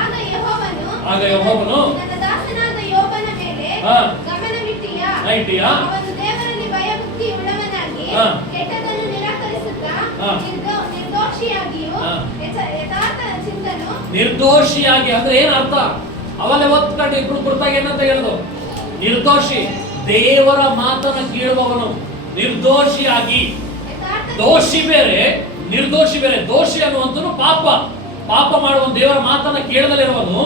ಆಗ ಯೆಹೋವನು ನನ್ನ ದಾಸನಾದ ಯೋಬನ ಮೇಲೆ ಗಮನವಿಟ್ಟೀಯಾ? ಅವನು ದೇವರಲ್ಲಿ ಭಯಭಕ್ತಿ ಉಳ್ಳವನಾಗಿ ಕೆಟ್ಟದನ್ನು ನಿರಾಕರಿಸುತ್ತಾ ನಿರ್ದೋಷಿಯಾಗಿಯೂ ಯಥಾರ್ಥ ಚಿಂತನು. ನಿರ್ದೋಷಿಯಾಗಿ ಅಂದ್ರೆ ಏನ್ ಅರ್ಥ? ಅವಲ್ಲೇ ಒತ್ಕೊಂಡು ಇಬ್ರು ಕುರಿತಾಗಿ ಏನಂತ ಹೇಳುದು? ನಿರ್ದೋಷಿ, ದೇವರ ಮಾತನ್ನ ಕೇಳುವವನು ನಿರ್ದೋಷಿಯಾಗಿ. ದೋಷಿ ಬೇರೆ, ನಿರ್ದೋಷಿ ಬೇರೆ. ದೋಷಿ ಅನ್ನುವಂಥದ್ದು ಪಾಪ ಮಾಡುವ ದೇವರ ಮಾತನ್ನ ಕೇಳದಲ್ಲಿರುವನು.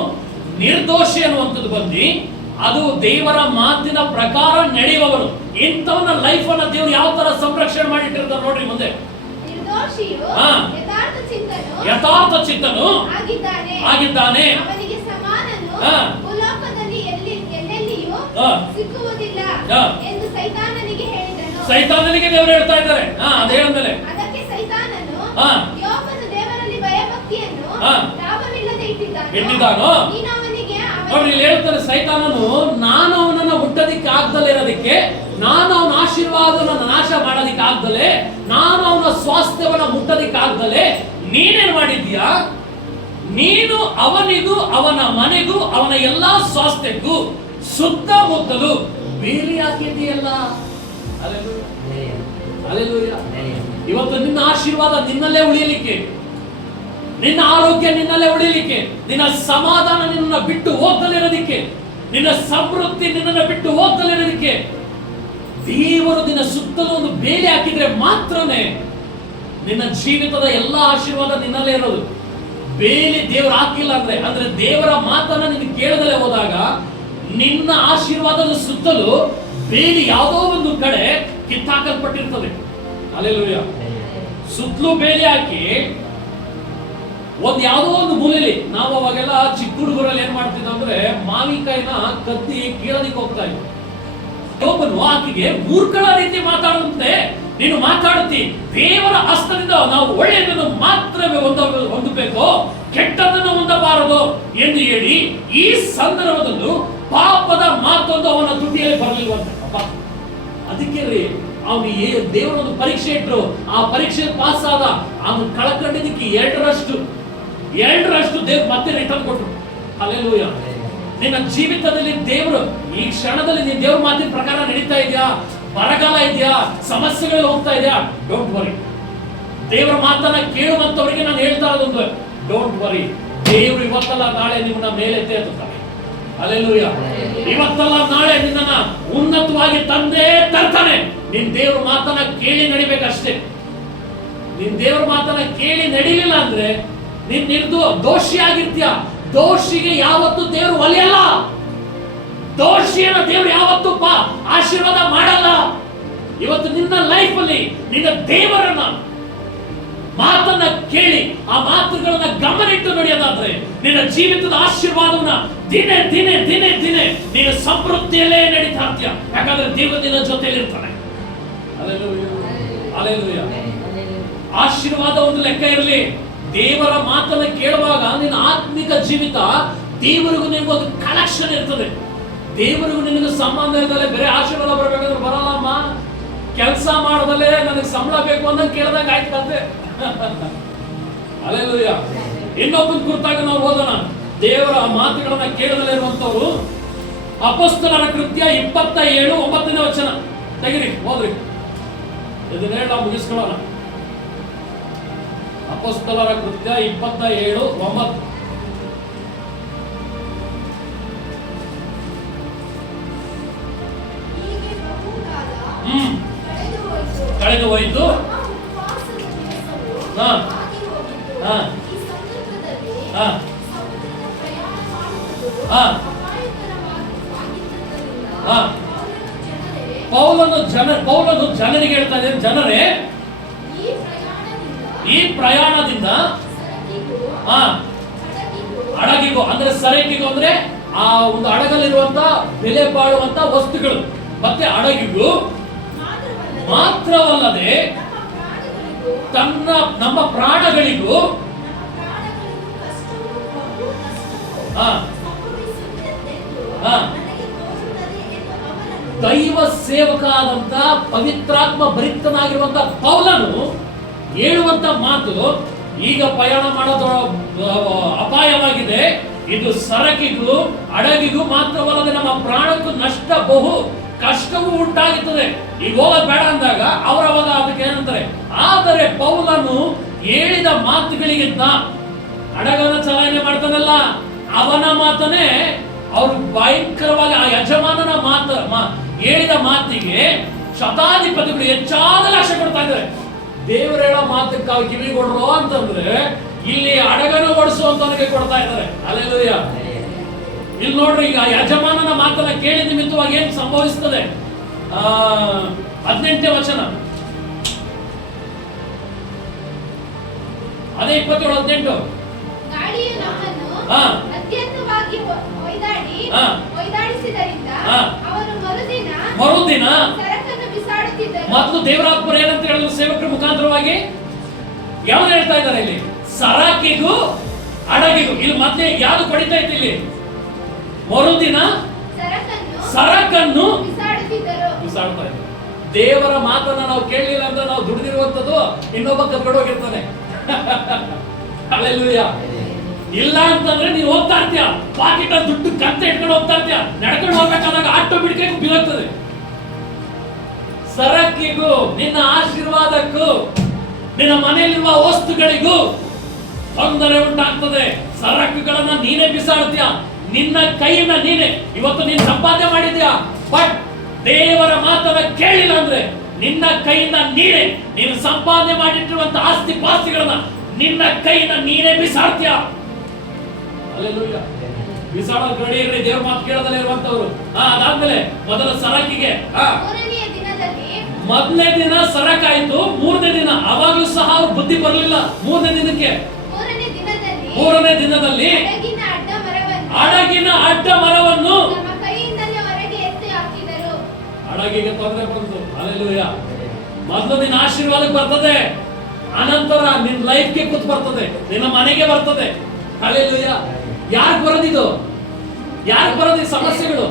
ನಿರ್ದೋಷಿ ಅನ್ನುವಂಥದ್ದು ಬಂದು ಅದು ದೇವರ ಮಾತಿನ ಪ್ರಕಾರ ನಡೆಯುವವನು. ಇಂಥವನ ಲೈಫ್ ಅನ್ನ ದೇವರು ಯಾವ ತರ ಸಂರಕ್ಷಣೆ ಮಾಡಿಟ್ಟಿರ್ತಾರೆ ನೋಡ್ರಿ ಮುಂದೆ. ಯಥಾರ್ಥ ಚಿಂತನು ಆಗಿದ್ದಾನೆ. ಅವನಿಗೆ ಸಮಾನನು ಭೂಲೋಕದಲ್ಲಿ ಎಲ್ಲೆಲ್ಲಿಯೂ ಸಿಕ್ಕುವುದಿಲ್ಲ ಎಂದು ಸೈತಾನನಿಗೆ ಹೇಳಿದನು. ಸೈತಾನನಿಗೆ ದೇವರು ಹೇಳ್ತಾ ಇದ್ದಾರೆ. ಅದೇ ಹೇಳಿದ್ಮೇಲೆ ಅದಕ್ಕೆ ಸೈತಾನನು ಯೋಬನು ದೇವರಲ್ಲಿ ಭಯಭಕ್ತಿಯನ್ನು ಲಾಭವಿಲ್ಲದೆ ಇಟ್ಟಿದ್ದಾನೋ. ನೋಡ್ರಿ ಇಲ್ಲಿ ಹೇಳ್ತಾರೆ, ಸೈತಾನನು ನಾನು ಅವನನ್ನ ಹುಟ್ಟೋದಿಕ್ಕೆ ಆಗ್ದಲೇ ಇರೋದಕ್ಕೆ, ನಾನು ಅವನ ಆಶೀರ್ವಾದವನ್ನು ನಾಶ ಮಾಡೋದಿಕ್ಕೆ ಆಗ್ದಲೇ, ನಾನು ಅವನ ಸ್ವಾಸ್ಥ್ಯವನ್ನ ಮುಟ್ಟೋದಿಕ್ಕೆ ಆಗ್ದಲೇ ನೀನೇನ್ ಮಾಡಿದ್ಯಾ? ನೀನು ಅವನಿಗೂ ಅವನ ಮನೆಗೂ ಅವನ ಎಲ್ಲಾ ಸ್ವಾಸ್ಥ್ಯಕ್ಕೂ ಸುತ್ತಮುತ್ತಲು ಬೇಲಿ ಹಾಕಿದೆಯಲ್ಲ. ಹಲ್ಲೆಲೂಯಾ. ಇವತ್ತು ನಿನ್ನ ಆಶೀರ್ವಾದ ನಿನ್ನಲ್ಲೇ ಉಳಿಯಲಿಕ್ಕೆ, ನಿನ್ನ ಆರೋಗ್ಯ ನಿನ್ನಲ್ಲೇ ಉಳಿಯಲಿಕ್ಕೆ, ನಿನ್ನ ಸಮಾಧಾನ ನಿನ್ನ ಬಿಟ್ಟು ಹೋಗ್ದಲಿರೋದಕ್ಕೆ, ನಿನ್ನ ಸಮೃದ್ಧಿ ನಿನ್ನನ್ನು ಬಿಟ್ಟು ಹೋಗ್ದಲಿರೋದಕ್ಕೆ ದೇವರು ನಿನ್ನ ಸುತ್ತಲೂ ಒಂದು ಬೇಲಿ ಹಾಕಿದ್ರೆ ಮಾತ್ರನೇ ನಿನ್ನ ಜೀವಿತದ ಎಲ್ಲಾ ಆಶೀರ್ವಾದ ನಿನ್ನಲ್ಲೇ ಇರೋದು. ಬೇಲಿ ದೇವರು ಹಾಕಿಲ್ಲ ಅಂದ್ರೆ ದೇವರ ಮಾತನ್ನ ನಿನ್ನ ಕೇಳದಲ್ಲೇ ಹೋದಾಗ ನಿನ್ನ ಆಶೀರ್ವಾದದ ಸುತ್ತಲೂ ಬೇಲಿ ಯಾವುದೋ ಒಂದು ಕಡೆ ಕಿತ್ತಾಕಲ್ಪಟ್ಟಿರ್ತದೆ. ಹಲ್ಲೆಲೂಯಾ. ಸುತ್ತಲೂ ಬೇಲಿ ಹಾಕಿ ಯಾವುದೋ ಒಂದು ಮೂಲೆಯಲ್ಲಿ ನಾವು ಅವಾಗೆಲ್ಲ ಚಿಕ್ಕ ಹುಡುಗರಲ್ಲಿ ಏನ್ ಮಾಡ್ತಿದ್ವಿ ಅಂದ್ರೆ ಮಾವಿನಕಾಯಿನ ಕತ್ತಿ ಕೀಳೋದಿಕ್ಕೆ ಹೋಗ್ತಾ ಇದ್ವಿ. ಒಬ್ಬನು ಆಕೆಗೆ ಮೂರ್ಖಳ ರೀತಿ ಮಾತಾಡುವಂತೆ ನೀನು ಮಾತಾಡುತ್ತಿ. ದೇವರ ಹಸ್ತದಿಂದ ನಾವು ಒಳ್ಳೆಯದನ್ನು ಮಾತ್ರವೇ ಹೊಂದಬೇಕು, ಕೆಟ್ಟದನ್ನು ಹೊಂದಬಾರದು ಎಂದು ಹೇಳಿ ಈ ಸಂದರ್ಭದಲ್ಲೂ ಪಾಪದ ಮಾತೊಂದು ಅವನ ತುಟಿಯಲ್ಲಿ ಬರಲಿಲ್ವಂತೆ. ಅದಕ್ಕೆ ರೀ ಅವನು ದೇವರೊಂದು ಪರೀಕ್ಷೆ ಇಟ್ರು, ಆ ಪರೀಕ್ಷೆ ಪಾಸ್ ಆದ. ಅವನು ಕಳ್ಕೊಂಡಿದ್ದಕ್ಕೆ ಎರಡರಷ್ಟು ದೇವ್ರು ಮತ್ತೆ ರಿಟರ್ನ್ ಕೊಟ್ರು. ಹಲ್ಲೆಲೂಯಾ. ನಿನ್ನ ಜೀವಿತದಲ್ಲಿ ದೇವರು ಈ ಕ್ಷಣದಲ್ಲಿ ನೀನು ದೇವ್ರ ಮಾತಿನ ಪ್ರಕಾರ ನಡೀತಾ ಇದೆಯಾ, ಬರಗಾಲ ಇದೆಯಾ, ಸಮಸ್ಯೆಗಳು ಹೋಗ್ತಾ ಇದೆಯಾ, ಡೋಂಟ್ ವರಿ. ದೇವರ ಮಾತನ್ನ ಕೇಳುವಂತವರಿಗೆ ನಾನು ಹೇಳ್ತಾ ಇರೋದೊಂದು, ಡೋಂಟ್ ವರಿ. ದೇವರು ಇವತ್ತಲ್ಲ ನಾಳೆ ನಿಮ್ಮನ್ನ ಮೇಲೆ ಎತ್ತುತ್ತಾನೆ. ಹಲ್ಲೆಲೂಯಾ. ಇವತ್ತಲ್ಲ ನಾಳೆ ನಿನ್ನನ್ನ ಉನ್ನತವಾಗಿ ತಂದೇ ತರ್ತಾನೆ. ನಿನ್ ದೇವ್ರ ಮಾತನ್ನ ಕೇಳಿ ನಡಿಬೇಕಷ್ಟೇ. ನಿನ್ ದೇವ್ರ ಮಾತನ್ನ ಕೇಳಿ ನಡಿಲಿಲ್ಲ ಅಂದ್ರೆ ನೀನ್ ದೋಷಿ ಆಗಿರ್ತೀಯ. ದೋಷಿಗೆ ಯಾವತ್ತೂ ದೇವರು ಒಲಿಯಲ್ಲ. ದೋಷಿಯನ್ನ ದೇವರು ಯಾವತ್ತೂ ಆಶೀರ್ವಾದ ಮಾಡಲ್ಲ. ಇವತ್ತು ನಿನ್ನ ಲೈಫ್ ಅಲ್ಲಿ ನಿನ್ನ ದೇವರನ್ನ ಮಾತನ್ನ ಕೇಳಿ ಆ ಮಾತುಗಳನ್ನ ಗಮನಿಟ್ಟು ನಡೆಯೋದಾದ್ರೆ ನಿನ್ನ ಜೀವಿತದ ಆಶೀರ್ವಾದವನ್ನ ದಿನೇ ದಿನೇ ದಿನೇ ದಿನೇ ನೀನು ಸಮೃದ್ಧಿಯಲ್ಲೇ ನಡೀತಾ ಇರ್ತೀಯ. ಯಾಕಂದ್ರೆ ದೇವರು ನಿನ್ನ ಜೊತೆಯಲ್ಲಿ ಇರ್ತಾನೆ. ಹಲ್ಲೆಲೂಯಾ. ಆಶೀರ್ವಾದ ಒಂದು ಲೆಕ್ಕ ಇರಲಿ. ದೇವರ ಮಾತನ್ನ ಕೇಳುವಾಗ ನಿನ್ನ ಆತ್ಮಿಕ ಜೀವಿತ ದೇವರಿಗೂ ನಿನಗೊಂದು ಕನೆಕ್ಷನ್ ಇರ್ತದೆ. ದೇವರಿಗೂ ನಿನಗೆ ಸಂಬಂಧ ಇರ್ತದೆ. ಬೇರೆ ಆಶೀರ್ವಾದ ಬರಬೇಕಂದ್ರೆ ಬರಲ್ಲಮ್ಮ. ಕೆಲಸ ಮಾಡೋದಲ್ಲೇ ನನಗೆ ಸಂಬಳ ಬೇಕು ಅಂತ ಕೇಳಿದಾಗ ಆಯ್ತಂತೆ. ಹಲ್ಲೆಲೂಯಾ. ಇನ್ನೊಬ್ಬನ ಕುರಿತಾಗ ನಾವು ಓದೋಣ. ದೇವರ ಮಾತುಗಳನ್ನ ಕೇಳದಲ್ಲೇ ಇರುವಂತವರು ಅಪೊಸ್ತಲರ ಕೃತ್ಯ 27:9 ತೆಗಿರಿ, ಓದ್ರಿ. ಇದನ್ನೇ ನಾವು ಮುಗಿಸ್ಕೊಳ್ಳೋಣ. ಅಪೊಸ್ತಲರ ಕೃತ್ಯ 27:9. ಕಳೆದು ಹೋಯಿತು. ಪೌಲನು ಜನರಿಗೆ ಹೇಳ್ತಾ ಇದ್ದಾನೆ, ಜನರೇ ಈ ಪ್ರಯಾಣದಿಂದ ಹಡಗಿಗೂ ಅಂದ್ರೆ ಸರಕಿಗೂ ಅಂದ್ರೆ ಆ ಒಂದು ಹಡಗಲ್ಲಿರುವಂತ ಬೆಲೆ ಬಾಳುವಂತ ವಸ್ತುಗಳು ಮತ್ತೆ ಹಡಗಿಗೂ ಮಾತ್ರವಲ್ಲದೆ ನಮ್ಮ ಪ್ರಾಣಗಳಿಗೂ ದೈವ ಸೇವಕ ಪವಿತ್ರಾತ್ಮ ಭರಿತನಾಗಿರುವಂತ ಪೌಲನು ಹೇಳುವಂತ ಮಾತು, ಈಗ ಪ್ರಯಾಣ ಮಾಡೋದು ಅಪಾಯವಾಗಿದೆ. ಇದು ಸರಕಿಗೂ ಹಡಗಿಗೂ ಮಾತ್ರವಲ್ಲದೆ ನಮ್ಮ ಪ್ರಾಣಕ್ಕೂ ನಷ್ಟ, ಬಹು ಕಷ್ಟವೂ ಉಂಟಾಗುತ್ತದೆ. ಈಗ ಹೋಗೋದು ಬೇಡ ಅಂದಾಗ ಅವರವಾಗ ಅದಕ್ಕೆ ಏನಂತಾರೆ, ಆದರೆ ಪೌಲನು ಹೇಳಿದ ಮಾತುಗಳಿಗಿಂತ ಹಡಗನ ಚಲಾವಣೆ ಮಾಡ್ತಾನಲ್ಲ ಅವನ ಮಾತನೇ ಅವರು ಭಯಂಕರವಾಗಿ ಆ ಯಜಮಾನನ ಹೇಳಿದ ಮಾತಿಗೆ ಶತಾಧಿಪತಿಗಳು ಹೆಚ್ಚಾದ ಲಕ್ಷ್ಯ ಕೊಡ್ತಾ ಇದ್ದಾರೆ. ದೇವರ ಹೇಳೋ ಮಾತಕ್ಕೆ ಕಿವಿಗೊಡ್ರು ಅಂತಂದ್ರೆ ಇಲ್ಲಿ ಹಡಗನ ಓಡಿಸುವಂತವನಿಗೆ ಕೊಡ್ತಾ ಇದ್ದಾರೆ. ಹಲ್ಲೆಲೂಯಾ. ಇಲ್ಲಿ ನೋಡ್ರಿ, ಈಗ ಯಜಮಾನನ ಮಾತನ್ನ ಕೇಳಿ ನಿಮಿತ್ತವಾಗಿ ಏನ್ ಸಂಭವಿಸ್ತದೆ. 18ನೇ ವಚನ, ಅದೇ 27:18. ಗಾಳಿಯು ನಮ್ಮನ್ನು ಅತ್ಯಂತವಾಗಿ ಒಯ್ದಾಡಿಸಿದರಿಂದ ಅವರು ಮರುದಿನ ಸರಕನ್ನು ಬಿಸಾಡುತ್ತಿದ್ದರು. ಮತ್ತು ದೇವರಾತ್ಮರು ಏನಂತ ಹೇಳಿದ್ರು ಸೇವಕರ ಮುಖಾಂತರವಾಗಿ ಯಾವ್ದು ಹೇಳ್ತಾ ಇದ್ದಾರೆ ಇಲ್ಲಿ? ಸರಕಿಗೂ ಹಡಗಿಗೂ. ಇಲ್ಲಿ ಮತ್ತೆ ಯಾವ್ದು ಪಡಿತಾ ಇತ್ತು? ಇಲ್ಲಿ ಮರುದಿನ ಸರಕನ್ನು ಬಿಸಾಡ್ತಾ ಇದ್ರು. ದೇವರ ಮಾತನ್ನ ನಾವು ಕೇಳಲಿಲ್ಲ ಅಂದ್ರೆ ನಾವು ದುಡಿದಿರುವಂತದ್ದು ಇನ್ನೊಬ್ಬ ಕರ್ಕೊಂಡು ಹೋಗಿರ್ತಾನೆ. ಹಲ್ಲೆಲೂಯಾ. ಇಲ್ಲ ಅಂತಂದ್ರೆ ನೀವು ಹೋಗ್ತಾ ಇರ್ತೀಯ, ಪಾಕೆಟ್ ಅಲ್ಲಿ ದುಡ್ಡು ಕಂತೆ ಇಟ್ಕೊಂಡು ಹೋಗ್ತಾ ಇರ್ತೀಯ, ನಡ್ಕೊಂಡು ಹೋಗ್ಬೇಕಾದಾಗ ಆಟೋ ಬಿಡ್ಬೇಕು ಬೀಳುತ್ತದೆ. ಸರಕಿಗೂ ನಿನ್ನ ಆಶೀರ್ವಾದಕ್ಕೂ ನಿನ್ನ ಮನೆಯಲ್ಲಿರುವ ವಸ್ತುಗಳಿಗೂ ತೊಂದರೆ ಉಂಟಾಗ್ತದೆ. ಸರಕುಗಳನ್ನ ನೀನೇ ಬಿಸಾಡ್ತೀಯ, ನಿನ್ನ ಕೈಯಿಂದ ನೀನೆ. ಇವತ್ತು ನೀನು ಸಂಪಾದನೆ ಮಾಡಿದ್ಯಾ, ಬಟ್ ದೇವರ ಮಾತನ್ನ ಕೇಳಿಲ್ಲ ಅಂದ್ರೆ ನಿನ್ನ ಕೈಯಿಂದ ನೀನು ಸಂಪಾದನೆ ಮಾಡಿಟ್ಟಿರುವಂತ ಆಸ್ತಿ ಪಾಸ್ತಿಗಳನ್ನ ನಿನ್ನ ಕೈಯಿಂದ ನೀನೇ ಬಿಸಾಡ್ತೀಯ. ಹಲ್ಲೆಲೂಯಾ. ಬಿಸಾಡೋಕೆ ರೆಡಿ ಇರ್ರಿ, ದೇವ್ರ ಮಾತು ಕೇಳದಲ್ಲೇ ಇರುವಂತವ್ರು. ಅದಾದ್ಮೇಲೆ ಮೊದಲ ಸರಕಿಗೆ ಮೊದಲನೇ ದಿನ ಸರಕಾಯ್ತು. 3ನೇ ದಿನ ಅವಾಗ್ಲೂ ಸಹ ಅವ್ರ ಬುದ್ಧಿ ಬರಲಿಲ್ಲ. 3ನೇ ದಿನಕ್ಕೆ 3ನೇ ದಿನದಲ್ಲಿ ಹಡಗಿನ ಅಡ್ಡ ಮರವನ್ನು ಹಡಗಿಗೆ ತೊಂದರೆ ಬಂತು. ಹಲ್ಲೆಲೂಯಾ. ಮೊದಲು ನಿನ್ನ ಆಶೀರ್ವಾದಕ್ಕೆ ಬರ್ತದೆ, ಅನಂತರ ನಿನ್ನ ಲೈಫ್ಗೆ ಕೂತ್ ಬರ್ತದೆ, ನಿನ್ನ ಮನೆಗೆ ಬರ್ತದೆ. ಹಲ್ಲೆಲೂಯಾ. ಯಾರು ಬರೋದಿದು? ಯಾರು ಬರೋದು ಸಮಸ್ಯೆಗಳು?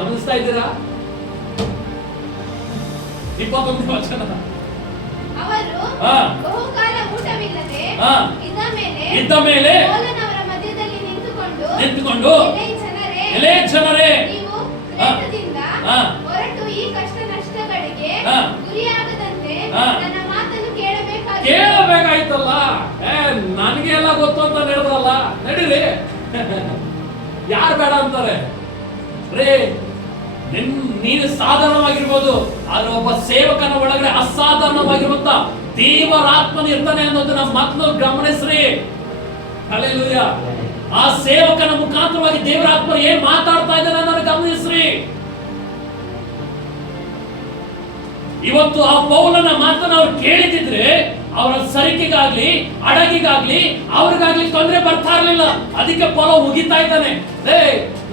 ಗಮನಿಸ್ತಾ ಇದ್ದೀರಾ? 21 ವಚನ. ಅವರು ಬಹುಕಾಲ ಊಟವಿಲ್ಲದೆ ಇದ್ದ ಮೇಲೆ ಮಧ್ಯದಲ್ಲಿ ನಿಂತುಕೊಂಡು ಎಲೆ ಜನರೇ, ನೀವು ಕ್ರೋಧದಿಂದ ಹೊರಟು ಈ ಕಷ್ಟ ನಷ್ಟಗಳಿಗೆ ಗುರಿಯಾಗದಂತೆ ನನ್ನ ಮಾತನ್ನು ಕೇಳಬೇಕಾಯ್ತಲ್ಲ. ನನಗೆ ಎಲ್ಲ ಗೊತ್ತು ಅಂತ ಹೇಳಿದ್ರಲ್ಲ, ನಡೀರಿ. ಯಾರು ಬೇಡ ಅಂತಾರೆ? ರೇ, ನೀನು ಸಾಧಾರಣವಾಗಿರ್ಬೋದು, ಆದ್ರೆ ಒಬ್ಬ ಸೇವಕನ ಒಳಗಡೆ ಅಸಾಧಾರಣವಾಗಿರುವಂತ ದೇವರ ಆತ್ಮನ ಇರ್ತಾನೆ ಅನ್ನೋದನ್ನ ಮೊದಲು ಗಮನಿಸ್ರಿ. ಹಲ್ಲೆಲೂಯಾ. ಆ ಸೇವಕನ ಮುಖಾಂತರವಾಗಿ ದೇವರ ಆತ್ಮ ಏನ್ ಮಾತಾಡ್ತಾ ಇದ್ದಾನೆ ಅನ್ನೋದನ್ನ ಗಮನಿಸ್ರಿ. ಇವತ್ತು ಆ ಪೌಲನ ಮಾತನ್ನ ಅವ್ರು ಕೇಳಿದಿದ್ರೆ ಅವರ ಸರಿಕೆಗಾಗ್ಲಿ ಹಡಗಿಗಾಗ್ಲಿ ಅವ್ರಿಗಾಗ್ಲಿ ತೊಂದರೆ ಬರ್ತಾ ಇರ್ಲಿಲ್ಲ. ಅದಕ್ಕೆ ಪೌಲ ಮುಗಿತಾ ಇದ್ದಾನೆ.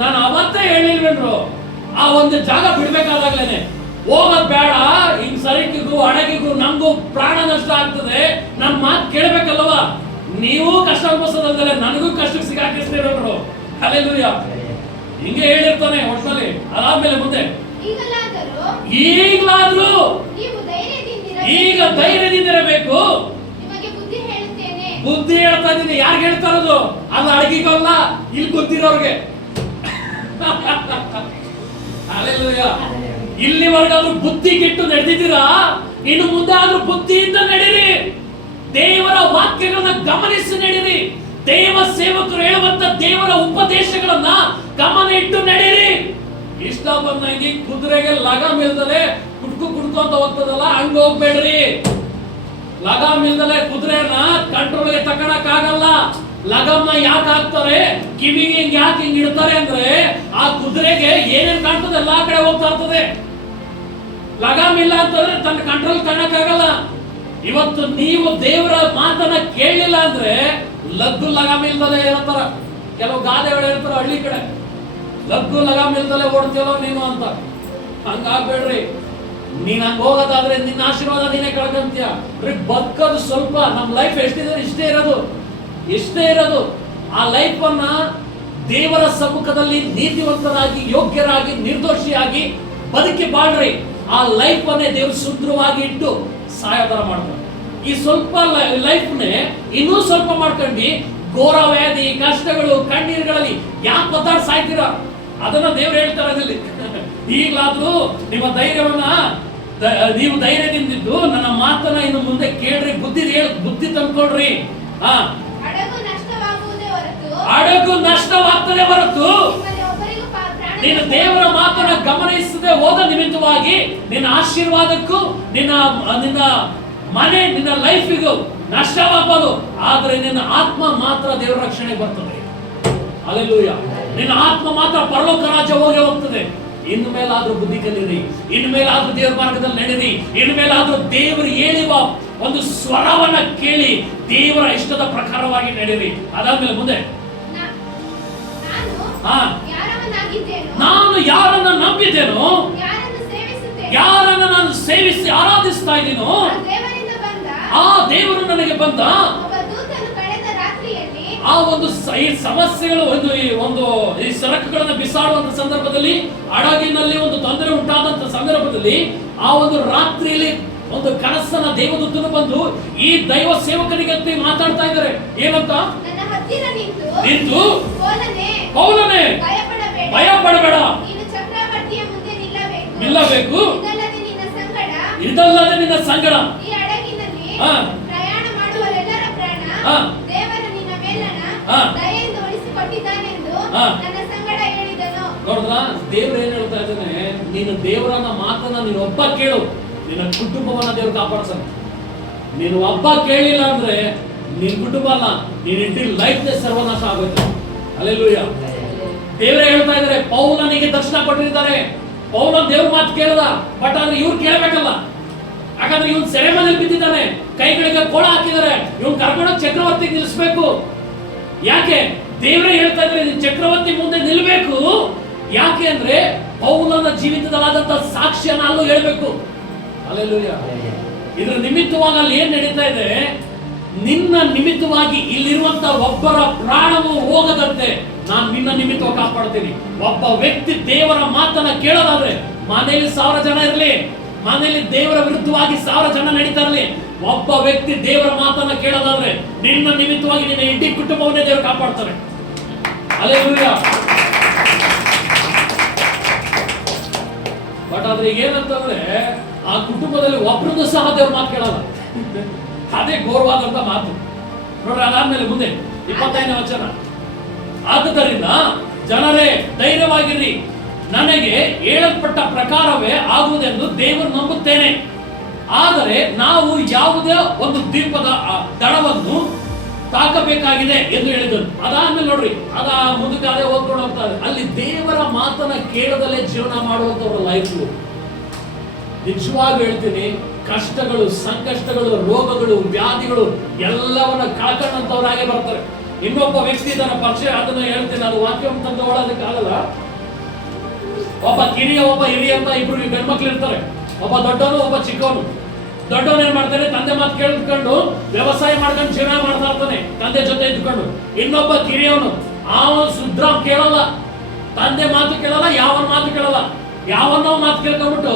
ನಾನು ಅವತ್ತೇ ಹೇಳಿಲ್ವೇನ್ರು, ಆ ಒಂದು ಜಾಗ ಬಿಡ್ಬೇಕಾದಾಗ್ಲೇನೆ ಹೋಗೋದ್ ಬೇಡ, ಹಿಂಗ್ ಸರಿಕೆಗೂ ಹಡಗಿಗೂ ನಮಗೂ ಪ್ರಾಣ ನಷ್ಟ ಆಗ್ತದೆ, ನನ್ ಮಾತು ಕೇಳ್ಬೇಕಲ್ವಾ. ನೀವು ಕಷ್ಟ ಅನುಭವಿಸೋದಲ್ದಲೆ ನನಗೂ ಕಷ್ಟಕ್ಕೆ ಸಿಗಾಕಿಸ್ತಿರೋರು. ಹಲ್ಲೆಲೂಯಾ. ಹಿಂಗೆ ಹೇಳಿರ್ತಾನೆ ಒಟ್ನಲ್ಲಿ. ಅದಾದ್ಮೇಲೆ ಮುಂದೆ ಈಗಲಾದ್ರೂ ಈಗ ಧೈರ್ಯದಿಂದಿರಬೇಕು. ಬುದ್ಧಿ ಹೇಳ್ತಾ ಇದ್ದೀನಿ. ಯಾರಿಗೆ ಹೇಳ್ತಾ ಇರೋದು? ಅದು ಅಡಗಿಗಲ್ಲ, ಇಲ್ಲಿ ಗೊತ್ತಿರೋರ್ಗೆ. ಹಲ್ಲೆಲೂಯಾ. ಇಲ್ಲಿವರೆಗಾದ್ರೂ ಬುದ್ಧಿ ಕೆಟ್ಟು ನಡೆದಿದ್ದೀರಾ, ಇನ್ನು ಮುಂದೆ ಆದ್ರೂ ಬುದ್ಧಿಯಿಂದ ನಡೀರಿ. ದೇವರ ವಾಕ್ಯಗಳನ್ನ ಗಮನಿಸಿ ನಡೀರಿ. ದೇವ ಸೇವಕರು ಹೇಳುವಂತ ದೇವರ ಉಪದೇಶಗಳನ್ನ ಗಮನ ಇಟ್ಟು ನಡೀರಿ. ಇಷ್ಟ ಬಂದಂಗೆ ಕುದುರೆಗೆ ಲಗಾಮ್ ಇಲ್ದಲೆ ಕುಡ್ಕು ಅಂತ ಹೋಗ್ತದಲ್ಲ, ಹಂಗ ಹೋಗ್ಬೇಡ್ರಿ. ಲಗಾಮ್ ಇಲ್ದಲೆ ಕುದುರೆನ ಕಂಟ್ರೋಲ್ಗೆ ತಗೊಳಕ್ ಆಗಲ್ಲ. ಲಗಾಮ್ನ ಯಾಕೆ ಹಾಕ್ತಾರೆ, ಕಿವಿಗೆ ಯಾಕೆ ಹಿಂಗ್ ಇಡ್ತಾರೆ ಅಂದ್ರೆ ಆ ಕುದುರೆಗೆ ಏನೇನ್ ಕಾಣ್ತದೆ ಎಲ್ಲಾ ಕಡೆ ಹೋಗ್ತಾ ಇರ್ತದೆ. ಲಗಾಮ್ ಇಲ್ಲ ಅಂತಂದ್ರೆ ತನ್ನ ಕಂಟ್ರೋಲ್ ತಗೊಳಕ್ ಆಗಲ್ಲ. ಇವತ್ತು ನೀವು ದೇವರ ಮಾತನ್ನ ಕೇಳಲಿಲ್ಲ ಅಂದ್ರೆ ಲಗ್ಗು ಲಗಾಮ್ ಇಲ್ದಲೆ ಇರ್ತಾರ. ಕೆಲವು ಗಾದೆಗಳು ಹೇಳ್ತಾರ ಹಳ್ಳಿ ಕಡೆ, ಲಗ್ಗು ಲಗಾಮ್ ಇಲ್ದಲೆ ಓಡ್ತೀಯಲ್ಲೋ ನೀನು ಅಂತ. ಹಂಗಾಗ್ಬೇಡ್ರಿ. ನೀನ್ ಹಂಗ ಹೋಗೋದಾದ್ರೆ ನಿನ್ನ ಆಶೀರ್ವಾದ ನೀನೇ ಕಳ್ಕೊಂತೀಯ. ಬದುಕೋದು ಸ್ವಲ್ಪ. ನಮ್ ಲೈಫ್ ಎಷ್ಟಿದೆ ಇಷ್ಟೇ ಇರೋದು. ಆ ಲೈಫ್ ಅನ್ನ ದೇವರ ಸಮ್ಮುಖದಲ್ಲಿ ನೀತಿವಂತರಾಗಿ, ಯೋಗ್ಯರಾಗಿ, ನಿರ್ದೋಷಿಯಾಗಿ ಬದುಕಿ ಬಾಳ್ರಿ. ಆ ಲೈಫ್ ಅನ್ನೇ ದೇವರು ಸುಂದರವಾಗಿ ಇಟ್ಟು ಸಹಾಯ ತರ ಮಾಡ್ತಾರೆ. ಈ ಸ್ವಲ್ಪ ಲೈಫ್ನೇ ಇನ್ನೂ ಸ್ವಲ್ಪ ಮಾಡ್ಕೊಂಡು ಘೋರ ವ್ಯಾಧಿ, ಕಷ್ಟಗಳು, ಕಣ್ಣೀರುಗಳಲ್ಲಿ ಯಾಕೆ ಒದ್ದಾಡ್ ಸಾಯ್ತೀರಾ? ಅದನ್ನ ದೇವ್ರು ಹೇಳ್ತಾರೆ ಅದಲ್ಲಿ. ಈಗಲಾದ್ರೂ ನಿಮ್ಮ ಧೈರ್ಯವನ್ನ ನೀವು ಧೈರ್ಯದಿಂದಿದ್ದು ನನ್ನ ಮಾತನ್ನ ಇನ್ನು ಮುಂದೆ ಕೇಳ್ರಿ, ಬುದ್ಧಿ ತಂದ್ಕೊಡ್ರಿ. ಹಡಗು ನಷ್ಟವಾಗ್ತದೆ ಹೊರತು ನಿನ್ನ ದೇವರ ಮಾತನ್ನ ಗಮನಿಸದೆ ಹೋದ ನಿಮಿತ್ತವಾಗಿ ನಿನ್ನ ಆಶೀರ್ವಾದಕ್ಕೂ ನಿನ್ನ ಮನೆ, ನಿನ್ನ ಲೈಫಿಗೂ ನಷ್ಟವಾಗಬಹುದು. ಆದ್ರೆ ನಿನ್ನ ಆತ್ಮ ಮಾತ್ರ ದೇವರ ರಕ್ಷಣೆ ಬರ್ತದೆ. ಹಲ್ಲೆಲೂಯಾ. ನಿನ್ನ ಆತ್ಮ ಮಾತ್ರ ಪರಲೋಕ ರಾಜ್ಯ ಹೋಗ್ತದೆ. ಇನ್ನು ಮೇಲಾದ್ರೂ ಬುದ್ಧಿ ಕಲೀರಿ, ಇನ್ನು ಮೇಲಾದ್ರೂ ದೇವರ ಮಾರ್ಗದಲ್ಲಿ ನಡೆಯಿರಿ, ಇನ್ನು ಮೇಲಾದ್ರೂ ದೇವರು ಹೇಳುವ ಒಂದು ಸ್ವರವನ್ನ ಕೇಳಿ ದೇವರ ಇಷ್ಟದ ಪ್ರಕಾರವಾಗಿ ನಡೆಯಿರಿ. ಅದಾದ್ಮೇಲೆ ಮುಂದೆ ನಾನು ಯಾರನ್ನ ನಂಬಿದ್ದೇನೋ, ಯಾರನ್ನ ನಾನು ಸೇವಿಸಿ ಆರಾಧಿಸ್ತಾ ಇದ್ದೀನೋ, ಆ ದೇವರು ನನಗೆ ಬಂದ ಆ ಒಂದು ಈ ಸಮಸ್ಯೆಗಳು ಈ ಸರಕುಗಳನ್ನ ಬಿಸಾಡುವಂತ ಸಂದರ್ಭದಲ್ಲಿ, ಹಡಗಿನಲ್ಲಿ ಒಂದು ತೊಂದರೆ ಉಂಟಾದಂತ ಸಂದರ್ಭದಲ್ಲಿ, ಆ ಒಂದು ರಾತ್ರಿಯಲ್ಲಿ ಒಂದು ಕನಸನ್ನ ದೇವದೂತನು ಬಂದು ಈ ದೈವ ಸೇವಕನಿಗೆ ಮಾತಾಡ್ತಾ ಇದ್ದಾರೆ. ಏನಂತ? ನಿಂತು ಪೌಲನೇ ಭಯ ಪಡಬೇಡ, ನಿಲ್ಲಬೇಕು, ಇದಲ್ಲದೆ ನಿನ್ನ ಸಂಗಡ ನೋಡಿದ್ರ ದೇವ್ರ ಏನ್ ಹೇಳ್ತಾ ಇದ್ದಾನೆ? ನೀನು ದೇವರನ್ನ ಮಾತನ್ನ ನೀನು ಒಬ್ಬ ಕೇಳು, ನಿನ್ನ ಕುಟುಂಬವನ್ನ ದೇವ್ರು ಕಾಪಾಡ್ತಾನೆ. ನೀನು ಒಬ್ಬ ಕೇಳಿಲ್ಲ ಅಂದ್ರೆ ನಿನ್ ಕುಟುಂಬ ಅಲ್ಲ, ನೀನ್ ಇಡೀ ಲೈಫ್ ಸರ್ವನಾಶ ಆಗುತ್ತೆ. ಹಲ್ಲೆಲೂಯಾ. ದೇವರೇ ಹೇಳ್ತಾ ಇದ್ದಾರೆ, ಪೌಲನಿಗೆ ದರ್ಶನ ಕೊಟ್ಟಿದ್ದಾರೆ. ಪೌಲ ದೇವ್ರ ಮಾತು ಕೇಳ್ದ, ಬಟ್ ಆದ್ರೆ ಇವ್ರು ಕೇಳಬೇಕಲ್ಲ. ಯಾಕಂದ್ರೆ ಇವ್ನು ಸೆರೆಮನೆಯಲ್ಲಿ ಬಿದ್ದಿದ್ದಾನೆ, ಕೈಗಳಿಗೆ ಕೋಳ ಹಾಕಿದ್ದಾರೆ. ಇವ್ನು ಕರ್ಕೊಂಡೋಗಿ ಚಕ್ರವರ್ತಿಗೆ ನಿಲ್ಲಿಸ್ಬೇಕು. ಯಾಕೆ? ದೇವರೇ ಹೇಳ್ತಾ ಇದ್ರೆ ನೀನು ಚಕ್ರವರ್ತಿ ಮುಂದೆ ನಿಲ್ಬೇಕು. ಯಾಕೆ ಅಂದ್ರೆ ಪೌಲನ ಜೀವಿತದಲ್ಲಾದಂತ ಸಾಕ್ಷ್ಯನ ಅಲ್ಲೂ ಹೇಳ್ಬೇಕು. ಹಲ್ಲೆಲೂಯಾ. ಇದರ ನಿಮಿತ್ತವಾಗಿ ಅಲ್ಲಿ ಏನ್ ನಡೀತಾ ಇದೆ, ನಿನ್ನ ನಿಮಿತ್ತವಾಗಿ ಇಲ್ಲಿರುವಂತ ಒಬ್ಬರ ಪ್ರಾಣವು ಹೋಗದಂತೆ ನಾನು ನಿನ್ನ ನಿಮಿತ್ತವಾಗಿ ಕಾಪಾಡ್ತೀನಿ. ಒಬ್ಬ ವ್ಯಕ್ತಿ ದೇವರ ಮಾತನ್ನ ಕೇಳೋದಾದ್ರೆ, ಮನೆಯಲ್ಲಿ 1000 ಜನ ಇರಲಿ, ಮನೆಯಲ್ಲಿ ದೇವರ ವಿರುದ್ಧವಾಗಿ 1000 ಜನ ನಡೀತಾ ಇರಲಿ, ಒಬ್ಬ ವ್ಯಕ್ತಿ ದೇವರ ಮಾತನ್ನ ಕೇಳೋದಾದ್ರೆ ನಿನ್ನ ನಿಮಿತ್ತವಾಗಿ ನಿನ್ನ ಇಡೀ ಕುಟುಂಬವನ್ನೇ ದೇವರು ಕಾಪಾಡ್ತಾರೆ. ಹಲ್ಲೆಲೂಯಾ. ಬಟ್ ಆದ್ರೆ ಈಗ ಏನಂತಂದ್ರೆ, ಆ ಕುಟುಂಬದಲ್ಲಿ ಒಬ್ರದ್ದು ಸಹ ದೇವ್ರ ಮಾತು ಕೇಳಲ್ಲ. ಅದೇ ಘೋರವಾದಂತ ಮಾತು ನೋಡ್ರಿ. ಅದಾದ್ಮೇಲೆ ಮುಂದೆ 25ನೇ ವಚನ, ಆದುದರಿಂದ ಜನರೇ ಧೈರ್ಯವಾಗಿರಿ, ನನಗೆ ಹೇಳಲ್ಪಟ್ಟ ಪ್ರಕಾರವೇ ಆಗುವುದೆಂದು ದೇವರು ನಂಬುತ್ತೇನೆ. ಆದರೆ ನಾವು ಯಾವುದೇ ಒಂದು ದ್ವೀಪದ ದಡವನ್ನು ತಾಕಬೇಕಾಗಿದೆ ಎಂದು ಹೇಳಿದರು. ಅದಾದ್ಮೇಲೆ ನೋಡ್ರಿ, ಮುಂದಕ್ಕೆ ಅದೇ ಓದ್ಕೊಂಡು ಹೋಗ್ತಾರೆ. ಅಲ್ಲಿ ದೇವರ ಮಾತನ್ನ ಕೇಳದಲ್ಲೇ ಜೀವನ ಮಾಡುವಂತವ್ರ ಲೈಫ್. ನಿಜವಾಗಿ ಹೇಳ್ತೀನಿ, ಕಷ್ಟಗಳು, ಸಂಕಷ್ಟಗಳು, ರೋಗಗಳು, ವ್ಯಾಧಿಗಳು ಎಲ್ಲವನ್ನ ಕಳ್ಕೊಂಡಂತವರಾಗೆ ಬರ್ತಾರೆ. ಇನ್ನೊಬ್ಬ ವ್ಯಕ್ತಿ ಇದನ್ನ ಪರಿಚಯ, ಅದನ್ನ ಹೇಳ್ತೀನಿ, ಅದು ವಾಕ್ಯ ತಂದೊಳೋದಕ್ಕಾಗಲ್ಲ. ಒಬ್ಬ ಕಿರಿಯ, ಒಬ್ಬ ಹಿರಿಯ ಅಂತ ಇಬ್ರು ಗಂಡ್ಮಕ್ಳು ಇರ್ತಾರೆ. ಒಬ್ಬ ದೊಡ್ಡವನು, ಒಬ್ಬ ಚಿಕ್ಕವನು. ದೊಡ್ಡವನು ಏನ್ ಮಾಡ್ತಾನೆ, ತಂದೆ ಮಾತು ಕೇಳ್ಕೊಂಡು ವ್ಯವಸಾಯ ಮಾಡ್ಕೊಂಡು ಜೀವನ ಮಾಡ್ತಾ ಇರ್ತಾನೆ, ತಂದೆ ಜೊತೆ ಇದ್ಕೊಂಡು. ಇನ್ನೊಬ್ಬ ಕಿರಿಯವನು, ಅವನು ಶುದ್ಧ ಕೇಳಲ್ಲ, ತಂದೆ ಮಾತು ಕೇಳಲ್ಲ, ಯಾವನ ಮಾತು ಕೇಳಲ್ಲ. ಯಾವನ್ನೋ ಮಾತು ಕೇಳ್ಕೊಂಡ್ಬಿಟ್ಟು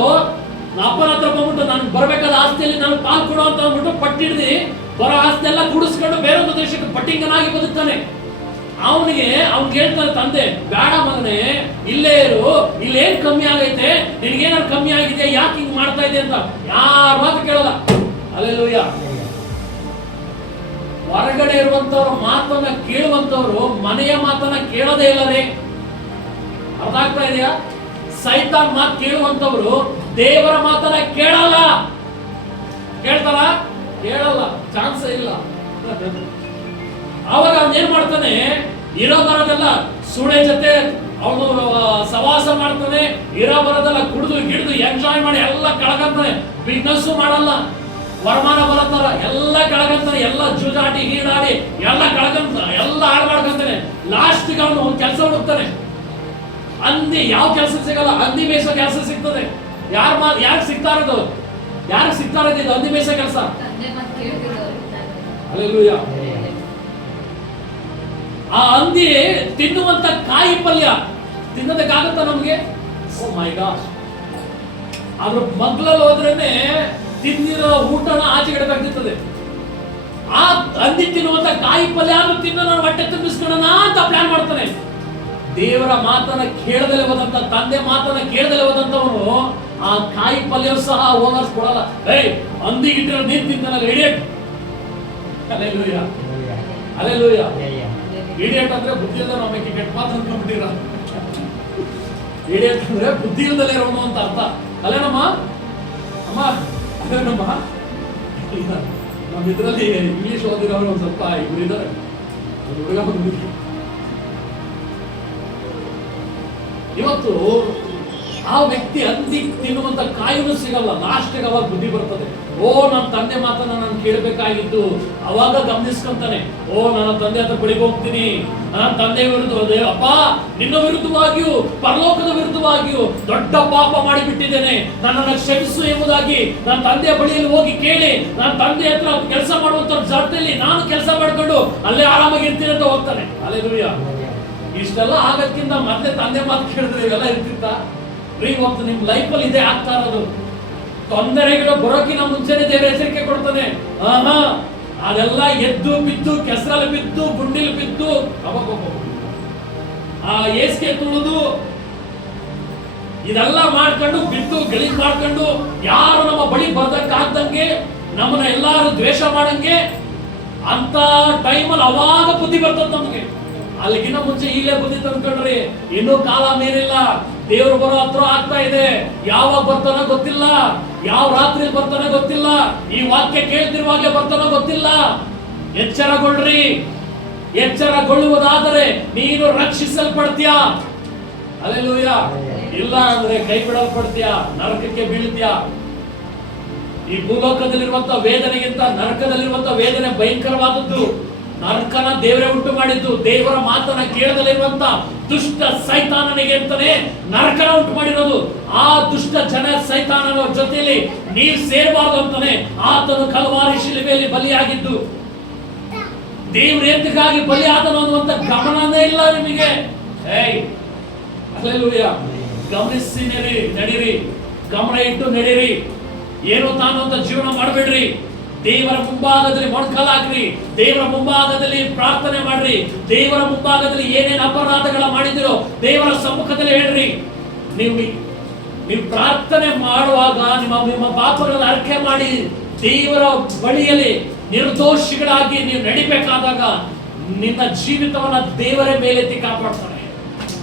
ಅಪ್ಪನ ಹತ್ರ ಬಂದ್ಬಿಟ್ಟು ನನ್ಗೆ ಬರ್ಬೇಕಾದ ಆಸ್ತಿಯಲ್ಲಿ ನನಗೆ ಪಾಲ್ ಕೊಡು ಅಂತ ಅಂದ್ಬಿಟ್ಟು ಪಟ್ಟಿಡ್ದು ಬರೋ ಆಸ್ತಿ ಎಲ್ಲ ಕೂಡಿಸ್ಕೊಂಡು ಬೇರೊಂದು ದೇಶಕ್ಕೆ ಪಟ್ಟಿಂಗನಾಗಿ ಬದುಕ್ತಾನೆ. ಅವನಿಗೆ ಹೇಳ್ತಾರೆ ತಂದೆ, ಬೇಡ ಮಗನೇ, ಇಲ್ಲೇ ಇರು, ಇಲ್ಲೇನ್ ಕಮ್ಮಿ ಆಗೈತೆ, ನಿನಗೇನಾದ್ರು ಕಮ್ಮಿ ಆಗಿದೆ, ಯಾಕೆ ಹಿಂಗ್ ಮಾಡ್ತಾ ಇದೆ ಅಂತ ಯಾರ ಮಾತು ಕೇಳಲ್ಲ. ಹಲ್ಲೆಲೂಯಾ. ಹೊರಗಡೆ ಇರುವಂತವ್ರ ಮಾತನ್ನ ಕೇಳುವಂತವ್ರು ಮನೆಯ ಮಾತನ್ನ ಕೇಳೋದೇ ಇಲ್ಲರೇ. ಅರ್ಥ ಆಗ್ತಾ ಇದೆಯಾ? ಸೈತಾನ್ ಮಾತು ಕೇಳುವಂತವ್ರು ದೇವರ ಮಾತನ್ನ ಕೇಳಲ್ಲ. ಕೇಳ್ತಾರ? ಕೇಳಲ್ಲ, ಚಾನ್ಸೇ ಇಲ್ಲ. ಅವಾಗ ಅವನೇನ್ ಮಾಡ್ತಾನೆ, ಇರೋ ಬರೋದೆಲ್ಲ ಸುಳೆ ಜೊತೆ ಅವನು ಸವಾಸ ಮಾಡ್ತಾನೆ, ಇರೋ ಬರೋದೆಲ್ಲ ಕುಡಿದು ಗಿಡಿದು ಎಂಜಾಯ್ ಮಾಡಿ ಎಲ್ಲ ಕಳ್ಕೊಂತಾನೆ. ಬಿಸ್ನೆಸ್ ಮಾಡಲ್ಲ, ವರಮಾನ ಬರತ್ತಾರ ಎಲ್ಲ ಕಳ್ಕೊಂತಾನೆ, ಎಲ್ಲ ಜೂಜಾಡಿ ಹೀಡಾಡಿ ಎಲ್ಲ ಕಳ್ಕೊಂತ ಎಲ್ಲ ಹಾಳು ಮಾಡ್ಕೊಂತಾನೆ. ಲಾಸ್ಟ್ಗೆ ಅವನು ಒಂದು ಕೆಲಸ ಹುಡುಕ್ತಾನೆ. ಅಂದಿ ಯಾವ ಕೆಲಸ ಸಿಗಲ್ಲ, ಹಂದಿ ಮೇಯಿಸೋ ಕೆಲಸ ಸಿಗ್ತದೆ. ಯಾರು ಸಿಗ್ತಾ ಇರೋದು? ಯಾರು ಸಿಗ್ತಾ ಇರೋದು ಇದು ಹಂದಿ ಮೇಯಿಸೋ ಕೆಲಸ? ಹಲ್ಲೆಲೂಯಾ. ಆ ಹಂದಿ ತಿನ್ನುವಂತ ಕಾಯಿ ಪಲ್ಯ ತಿನ್ನೋದಕ್ಕಾಗತ್ತ ನಮ್ಗೆ? ಓ ಮೈ ಗಾಡ್. ಅದ್ರ ಮಗ್ಲಲ್ಲಿ ಹೋದ್ರೇನೆ ತಿಂದಿರೋ ಊಟನ ಆಚೆಗಡೆ ತೆಗ್ದಿರ್ತದೆ. ಆ ಹಂದಿ ತಿನ್ನುವಂತ ಕಾಯಿ ಪಲ್ಯ ಆದ್ರೂ ತಿನ್ನೋ ನಾನು ಹೊಟ್ಟೆ ತುಂಬಿಸ್ಕೊಳ್ಳೋಣ ಅಂತ ಪ್ಲಾನ್ ಮಾಡ್ತಾನೆ. ದೇವರ ಮಾತನ್ನ ಕೇಳದಲ್ಲೇ ಹೋದಂತ, ತಂದೆ ಮಾತನ್ನ ಕೇಳದಲ್ಲೇ ಹೋದಂತವನು ಆ ಕಾಯಿ ಪಲ್ಯ ಸಹ ಓನರ್ಸ್ ಕೊಡಲ್ಲ. ಹಂದಿ ಇಟ್ಟಿರೋ ನೀನ್ ತಿಂತಾನಲ್ಲ ಇಡಿಯಟ್. ಹಲ್ಲೆಲೂಯಾ. ಹಲ್ಲೆಲೂಯಾ. ಇಡಿಯಟ್ ಅಂದ್ರೆ ಬುದ್ಧಿ ಇಲ್ಲದ ನಮಗೆ ಕೆಟ್ಟ ಮಾತು ಅನ್ಕೊಂಡ್ಬಿಟ್ಟಿರ. ಇಡಿಯಟ್ ಅಂದ್ರೆ ಬುದ್ಧಿ ಇಲ್ಲದಲ್ಲೇ ಇರೋನು ಅಂತ ಅರ್ಥ. ಅಲ್ಲೇನಮ್ಮ? ಅಮ್ಮ ಅಲ್ಲೇನಮ್ಮ? ನಮ್ಮ ಇದ್ರಲ್ಲಿ ಇಂಗ್ಲಿಷ್ ಓದಿರೋರು ಒಂದ್ ಸ್ವಲ್ಪ ಇಬ್ರು ಇದ್ದಾರೆ. ಒಂದು ಹುಡುಗ ಬಂದ್ಬಿಟ್ಟು ಇವತ್ತು ಆ ವ್ಯಕ್ತಿ ಹಂದಿ ತಿನ್ನುವಂತ ಕಾಯಿನೂ ಸಿಗಲ್ಲ. ಲಾಸ್ಟ್ಗೆ ಅವಾಗ ಬುದ್ಧಿ ಬರ್ತದೆ. ಓ, ನನ್ನ ತಂದೆ ಮಾತನ್ನ ನಾನು ಕೇಳಬೇಕಾಗಿತ್ತು. ಅವಾಗ ಗಮನಿಸ್ಕೊಂತಾನೆ, ಓ ನನ್ನ ತಂದೆ ಹತ್ರ ಬಳಿಗೆ ಹೋಗ್ತೀನಿ, ನನ್ನ ತಂದೆ ವಿರುದ್ಧ, ಅಪ್ಪ ನಿನ್ನ ವಿರುದ್ಧವಾಗಿಯೂ ಪರಲೋಕದ ವಿರುದ್ಧವಾಗಿಯೂ ದೊಡ್ಡ ಪಾಪ ಮಾಡಿಬಿಟ್ಟಿದ್ದೇನೆ, ನನ್ನನ್ನು ಕ್ಷಮಿಸು ಎಂಬುದಾಗಿ ನನ್ನ ತಂದೆಯ ಬಳಿಯಲ್ಲಿ ಹೋಗಿ ಕೇಳಿ, ನನ್ನ ತಂದೆ ಹತ್ರ ಕೆಲಸ ಮಾಡುವಂತ ಜಾಗದಲ್ಲಿ ನಾನು ಕೆಲಸ ಮಾಡ್ಕೊಂಡು ಅಲ್ಲೇ ಆರಾಮಾಗಿರ್ತೀನಿ ಅಂತ ಹೋಗ್ತಾನೆ. ಹಲ್ಲೆಲೂಯಾ. ಇಷ್ಟೆಲ್ಲ ಆಗೋದ್ಕಿಂತ ಮತ್ತೆ ತಂದೆ ಮಾತು ಕೇಳಿದ್ರೆ ಇವೆಲ್ಲ ಇರ್ತಿತ್ತ? ಇವತ್ತು ನಿಮ್ ಲೈಫಲ್ಲಿ ಇದೇ ಆಗ್ತಾ ಇರೋದು. ತೊಂದರೆಗಳು ಬರೋಕಿನ ಮುಂಚೆನೆ ದೇವರ ಎಚ್ಚರಿಕೆ ಕೊಡ್ತಾನೆ. ಅದೆಲ್ಲ ಎದ್ದು ಬಿದ್ದು, ಕೆಸರಲ್ಲಿ ಬಿದ್ದು, ಗುಂಡಿಲ್ ಬಿದ್ದು, ಆ ಏಸ್ಗೆ ತುಳಿದು ಇದೆಲ್ಲ ಮಾಡ್ಕೊಂಡು ಬಿದ್ದು ಗಲೀಜ್ ಮಾಡ್ಕೊಂಡು ಯಾರು ನಮ್ಮ ಬಳಿ ಬರ್ದಕ್ಕಾಗ್ದಂಗೆ ನಮ್ಮನ್ನ ಎಲ್ಲಾರು ದ್ವೇಷ ಮಾಡಂಗೆ ಅಂತ ಟೈಮಲ್ಲಿ ಅವಾಗ ಬುದ್ಧಿ ಬರ್ತದ ನಮ್ಗೆ. ಅಲ್ಲಿಗಿನ ಮುಂಚೆ ಈಗಲೇ ಬುದ್ಧಿ ತಂದ್ಕೊಂಡ್ರಿ. ಇನ್ನೂ ಕಾಲ ಮೀರಿಲ್ಲ, ದೇವ್ರು ಬರೋ ಹತ್ರ ಆಗ್ತಾ ಇದೆ. ಯಾವಾಗ ಬರ್ತಾನೋ ಗೊತ್ತಿಲ್ಲ, ಯಾವ ರಾತ್ರಿ ಬರ್ತಾನೋ ಗೊತ್ತಿಲ್ಲ, ಈ ವಾಕ್ಯ ಕೇಳ್ತಿರುವಾಗಲೇ ಬರ್ತಾನೋ ಗೊತ್ತಿಲ್ಲ. ಎಚ್ಚರಗೊಳ್ರಿ. ಎಚ್ಚರಗೊಳ್ಳುವುದಾದರೆ ನೀನು ರಕ್ಷಿಸಲ್ಪಡ್ತೀಯ. ಹಲ್ಲೆಲೂಯಾ. ಇಲ್ಲ ಅಂದ್ರೆ ಕೈ ಬಿಡಲ್ಪಡ್ತೀಯ, ನರಕಕ್ಕೆ ಬೀಳ್ತೀಯ. ಈ ಭೂಲೋಕದಲ್ಲಿರುವಂತ ವೇದನೆಗಿಂತ ನರಕದಲ್ಲಿರುವಂತ ವೇದನೆ ಭಯಂಕರವಾದದ್ದು. ನರಕನ ದೇವರೇ ಉಂಟು ಮಾಡಿದ್ದು. ದೇವರ ಮಾತನ್ನ ಕೇಳದಲ್ಲಿರುವಂತ ದುಷ್ಟ ಸೈತಾನನಿಗೆ ಅಂತಾನೆ ನರಕನ ಉಂಟು ಮಾಡಿರೋದು. ಆ ದುಷ್ಟ ಜನ ಸೈತಾನನ ಜೊತೆಯಲ್ಲಿ ನೀರು ಸೇರಬಾರದು ಅಂತಾನೆ ಆತನು ಕಲ್ವಾರಿ ಶಿಲುಬೆಯಲ್ಲಿ ಬಲಿಯಾಗಿದ್ದು. ದೇವ್ರ ಎಂತಕ್ಕಾಗಿ ಬಲಿಯಾದನು ಅನ್ನುವಂತ ಗಮನನೇ ಇಲ್ಲ ನಿಮಗೆ. ಹಲ್ಲೆಲೂಯಾ. ಗಮನಿಸಿ ನಡೀರಿ, ಗಮನ ಇಟ್ಟು ನಡೀರಿ. ಏನು ತಾನು ಅಂತ ಜೀವನ ಮಾಡಬೇಡ್ರಿ. ದೇವರ ಮುಂಭಾಗದಲ್ಲಿ ಮೊಣಕಾಲಾಗ್ರಿ. ದೇವರ ಮುಂಭಾಗದಲ್ಲಿ ಪ್ರಾರ್ಥನೆ ಮಾಡ್ರಿ. ದೇವರ ಮುಂಭಾಗದಲ್ಲಿ ಏನೇನು ಅಪರಾಧಗಳ ಮಾಡಿದಿರೋ ದೇವರ ಸಮ್ಮುಖದಲ್ಲಿ ಹೇಳ್ರಿ. ನೀವು ಪ್ರಾರ್ಥನೆ ಮಾಡುವಾಗ ನಿಮ್ಮ ಪಾಪಗಳನ್ನು ಅರ್ಕೆ ಮಾಡಿ ದೇವರ ಬಳಿಯಲ್ಲಿ ನಿರ್ದೋಷಿಗಳಾಗಿ ನೀವು ನಡಿಬೇಕಾದಾಗ ನಿನ್ನ ಜೀವಿತವನ್ನ ದೇವರೇ ಮೇಲೆತ್ತಿ ಕಾಪಾಡ್ತಾನೆ.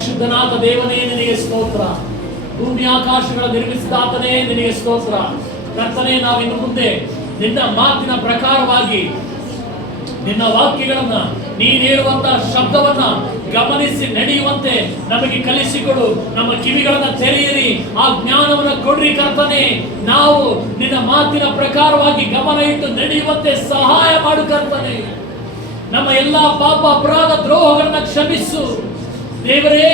ಶುದ್ಧನಾದ ದೇವನೇ ನಿನಗೆ ಸ್ತೋತ್ರ. ಭೂಮಿ ಆಕಾಶಗಳ ನಿರ್ಮಿಸಿದಾತನೇ ನಿನಗೆ ಸ್ತೋತ್ರ. ಕರ್ತನೇ, ನಾವಿನ್ನು ಮುಂದೆ ನಿನ್ನ ಮಾತಿನ ಪ್ರಕಾರವಾಗಿ ನಿನ್ನ ವಾಕ್ಯಗಳನ್ನ ನೀನು ಹೇಳುವಂತ ಶಬ್ದವನ್ನ ಗಮನಿಸಿ ನಡೆಯುವಂತೆ ನಮಗೆ ಕಲಿಸಿಕೊಡು. ನಮ್ಮ ಕಿವಿಗಳನ್ನ ತೆರೆಯಿರಿ, ಆ ಜ್ಞಾನವನ್ನ ಕೊಡ್ರಿ ಕರ್ತನೆ. ನಾವು ನಿನ್ನ ಮಾತಿನ ಪ್ರಕಾರವಾಗಿ ಗಮನ ಇಟ್ಟು ನಡೆಯುವಂತೆ ಸಹಾಯ ಮಾಡು ಕರ್ತನೆ. ನಮ್ಮ ಎಲ್ಲಾ ಪಾಪ ಅಪರಾಧ ದ್ರೋಹಗಳನ್ನ ಕ್ಷಮಿಸು ದೇವರೇ.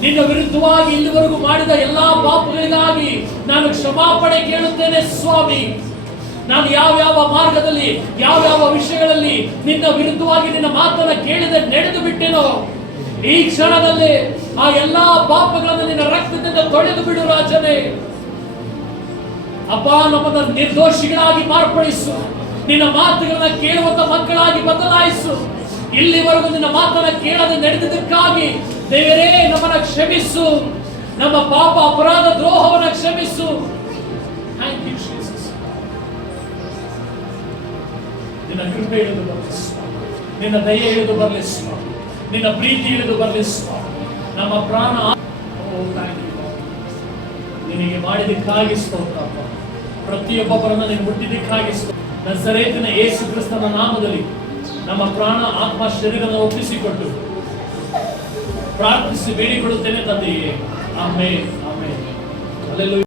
ನಿನ್ನ ವಿರುದ್ಧವಾಗಿ ಇಲ್ಲಿವರೆಗೂ ಮಾಡಿದ ಎಲ್ಲಾ ಪಾಪಗಳಿಗಾಗಿ ನಾನು ಕ್ಷಮಾಪಣೆ ಕೇಳುತ್ತೇನೆ ಸ್ವಾಮಿ. ನಾನು ಯಾವ ಮಾರ್ಗದಲ್ಲಿ ಯಾವ ವಿಷಯಗಳಲ್ಲಿ ನಿನ್ನ ವಿರುದ್ಧವಾಗಿ ನಿನ್ನ ಮಾತನ್ನ ಕೇಳಿದ ನಡೆದು ಬಿಟ್ಟೇನೋ ಈ ಕ್ಷಣದಲ್ಲಿ ಆ ಎಲ್ಲಾ ಪಾಪಗಳನ್ನು ನಿನ್ನ ರಕ್ತದಿಂದ ತೊಳೆದು ಬಿಡು ರಾಜನೇ. ಅಪ್ಪ, ನಮ್ಮನ್ನ ನಿರ್ದೋಷಿಗಳಾಗಿ ಮಾರ್ಪಡಿಸು. ನಿನ್ನ ಮಾತುಗಳನ್ನ ಕೇಳುವಂತ ಮಕ್ಕಳಾಗಿ ಬದಲಾಯಿಸು. ಇಲ್ಲಿವರೆಗೂ ನಿನ್ನ ಮಾತನ್ನ ಕೇಳದೆ ನಡೆದಿದ್ದಕ್ಕಾಗಿ ದೇವರೇ ನಮ್ಮನ್ನ ಕ್ಷಮಿಸು. ನಮ್ಮ ಪಾಪ ಅಪರಾಧ ದ್ರೋಹವನ್ನ ಕ್ಷಮಿಸು. Thank you Jesus. ನಿನ್ನ ಕೃಪೆ ಇಳಿದು ಬರಲಿ ಸ್ವಾಮಿ. ನಿನ್ನ ದಯೆ ಇಳಿದು ಬರಲಿ ಸ್ವಾಮಿ. ನಿನ್ನ ಪ್ರೀತಿ ಇಳಿದು ಬರಲಿ ಸ್ವಾಮಿ. ನಮ್ಮ ಪ್ರಾಣ ನಿನಗೆ ಮಾಡಿದಕ್ಕಾಗಿ ಸ್ತೋತ್ರಪ್ಪ. ಪ್ರತಿಯೊಬ್ಬೊಬ್ಬರನ್ನ ನೀನು ಮುಟ್ಟಿದ್ದಕ್ಕಾಗಿ ನಜರೇತಿನ ಯೇಸು ಕ್ರಿಸ್ತನ ನಾಮದಲ್ಲಿ ನಮ್ಮ ಪ್ರಾಣ ಆತ್ಮ ಶರೀರವನ್ನು ಒಪ್ಪಿಸಿಕೊಟ್ಟು ಪ್ರಾರ್ಥಿಸಿ ಬೇಡಿಕೊಳ್ಳುತ್ತೇನೆ ತಂದೆಯೇ. Amen, amen. ಹಲ್ಲೆಲೂಯಾ.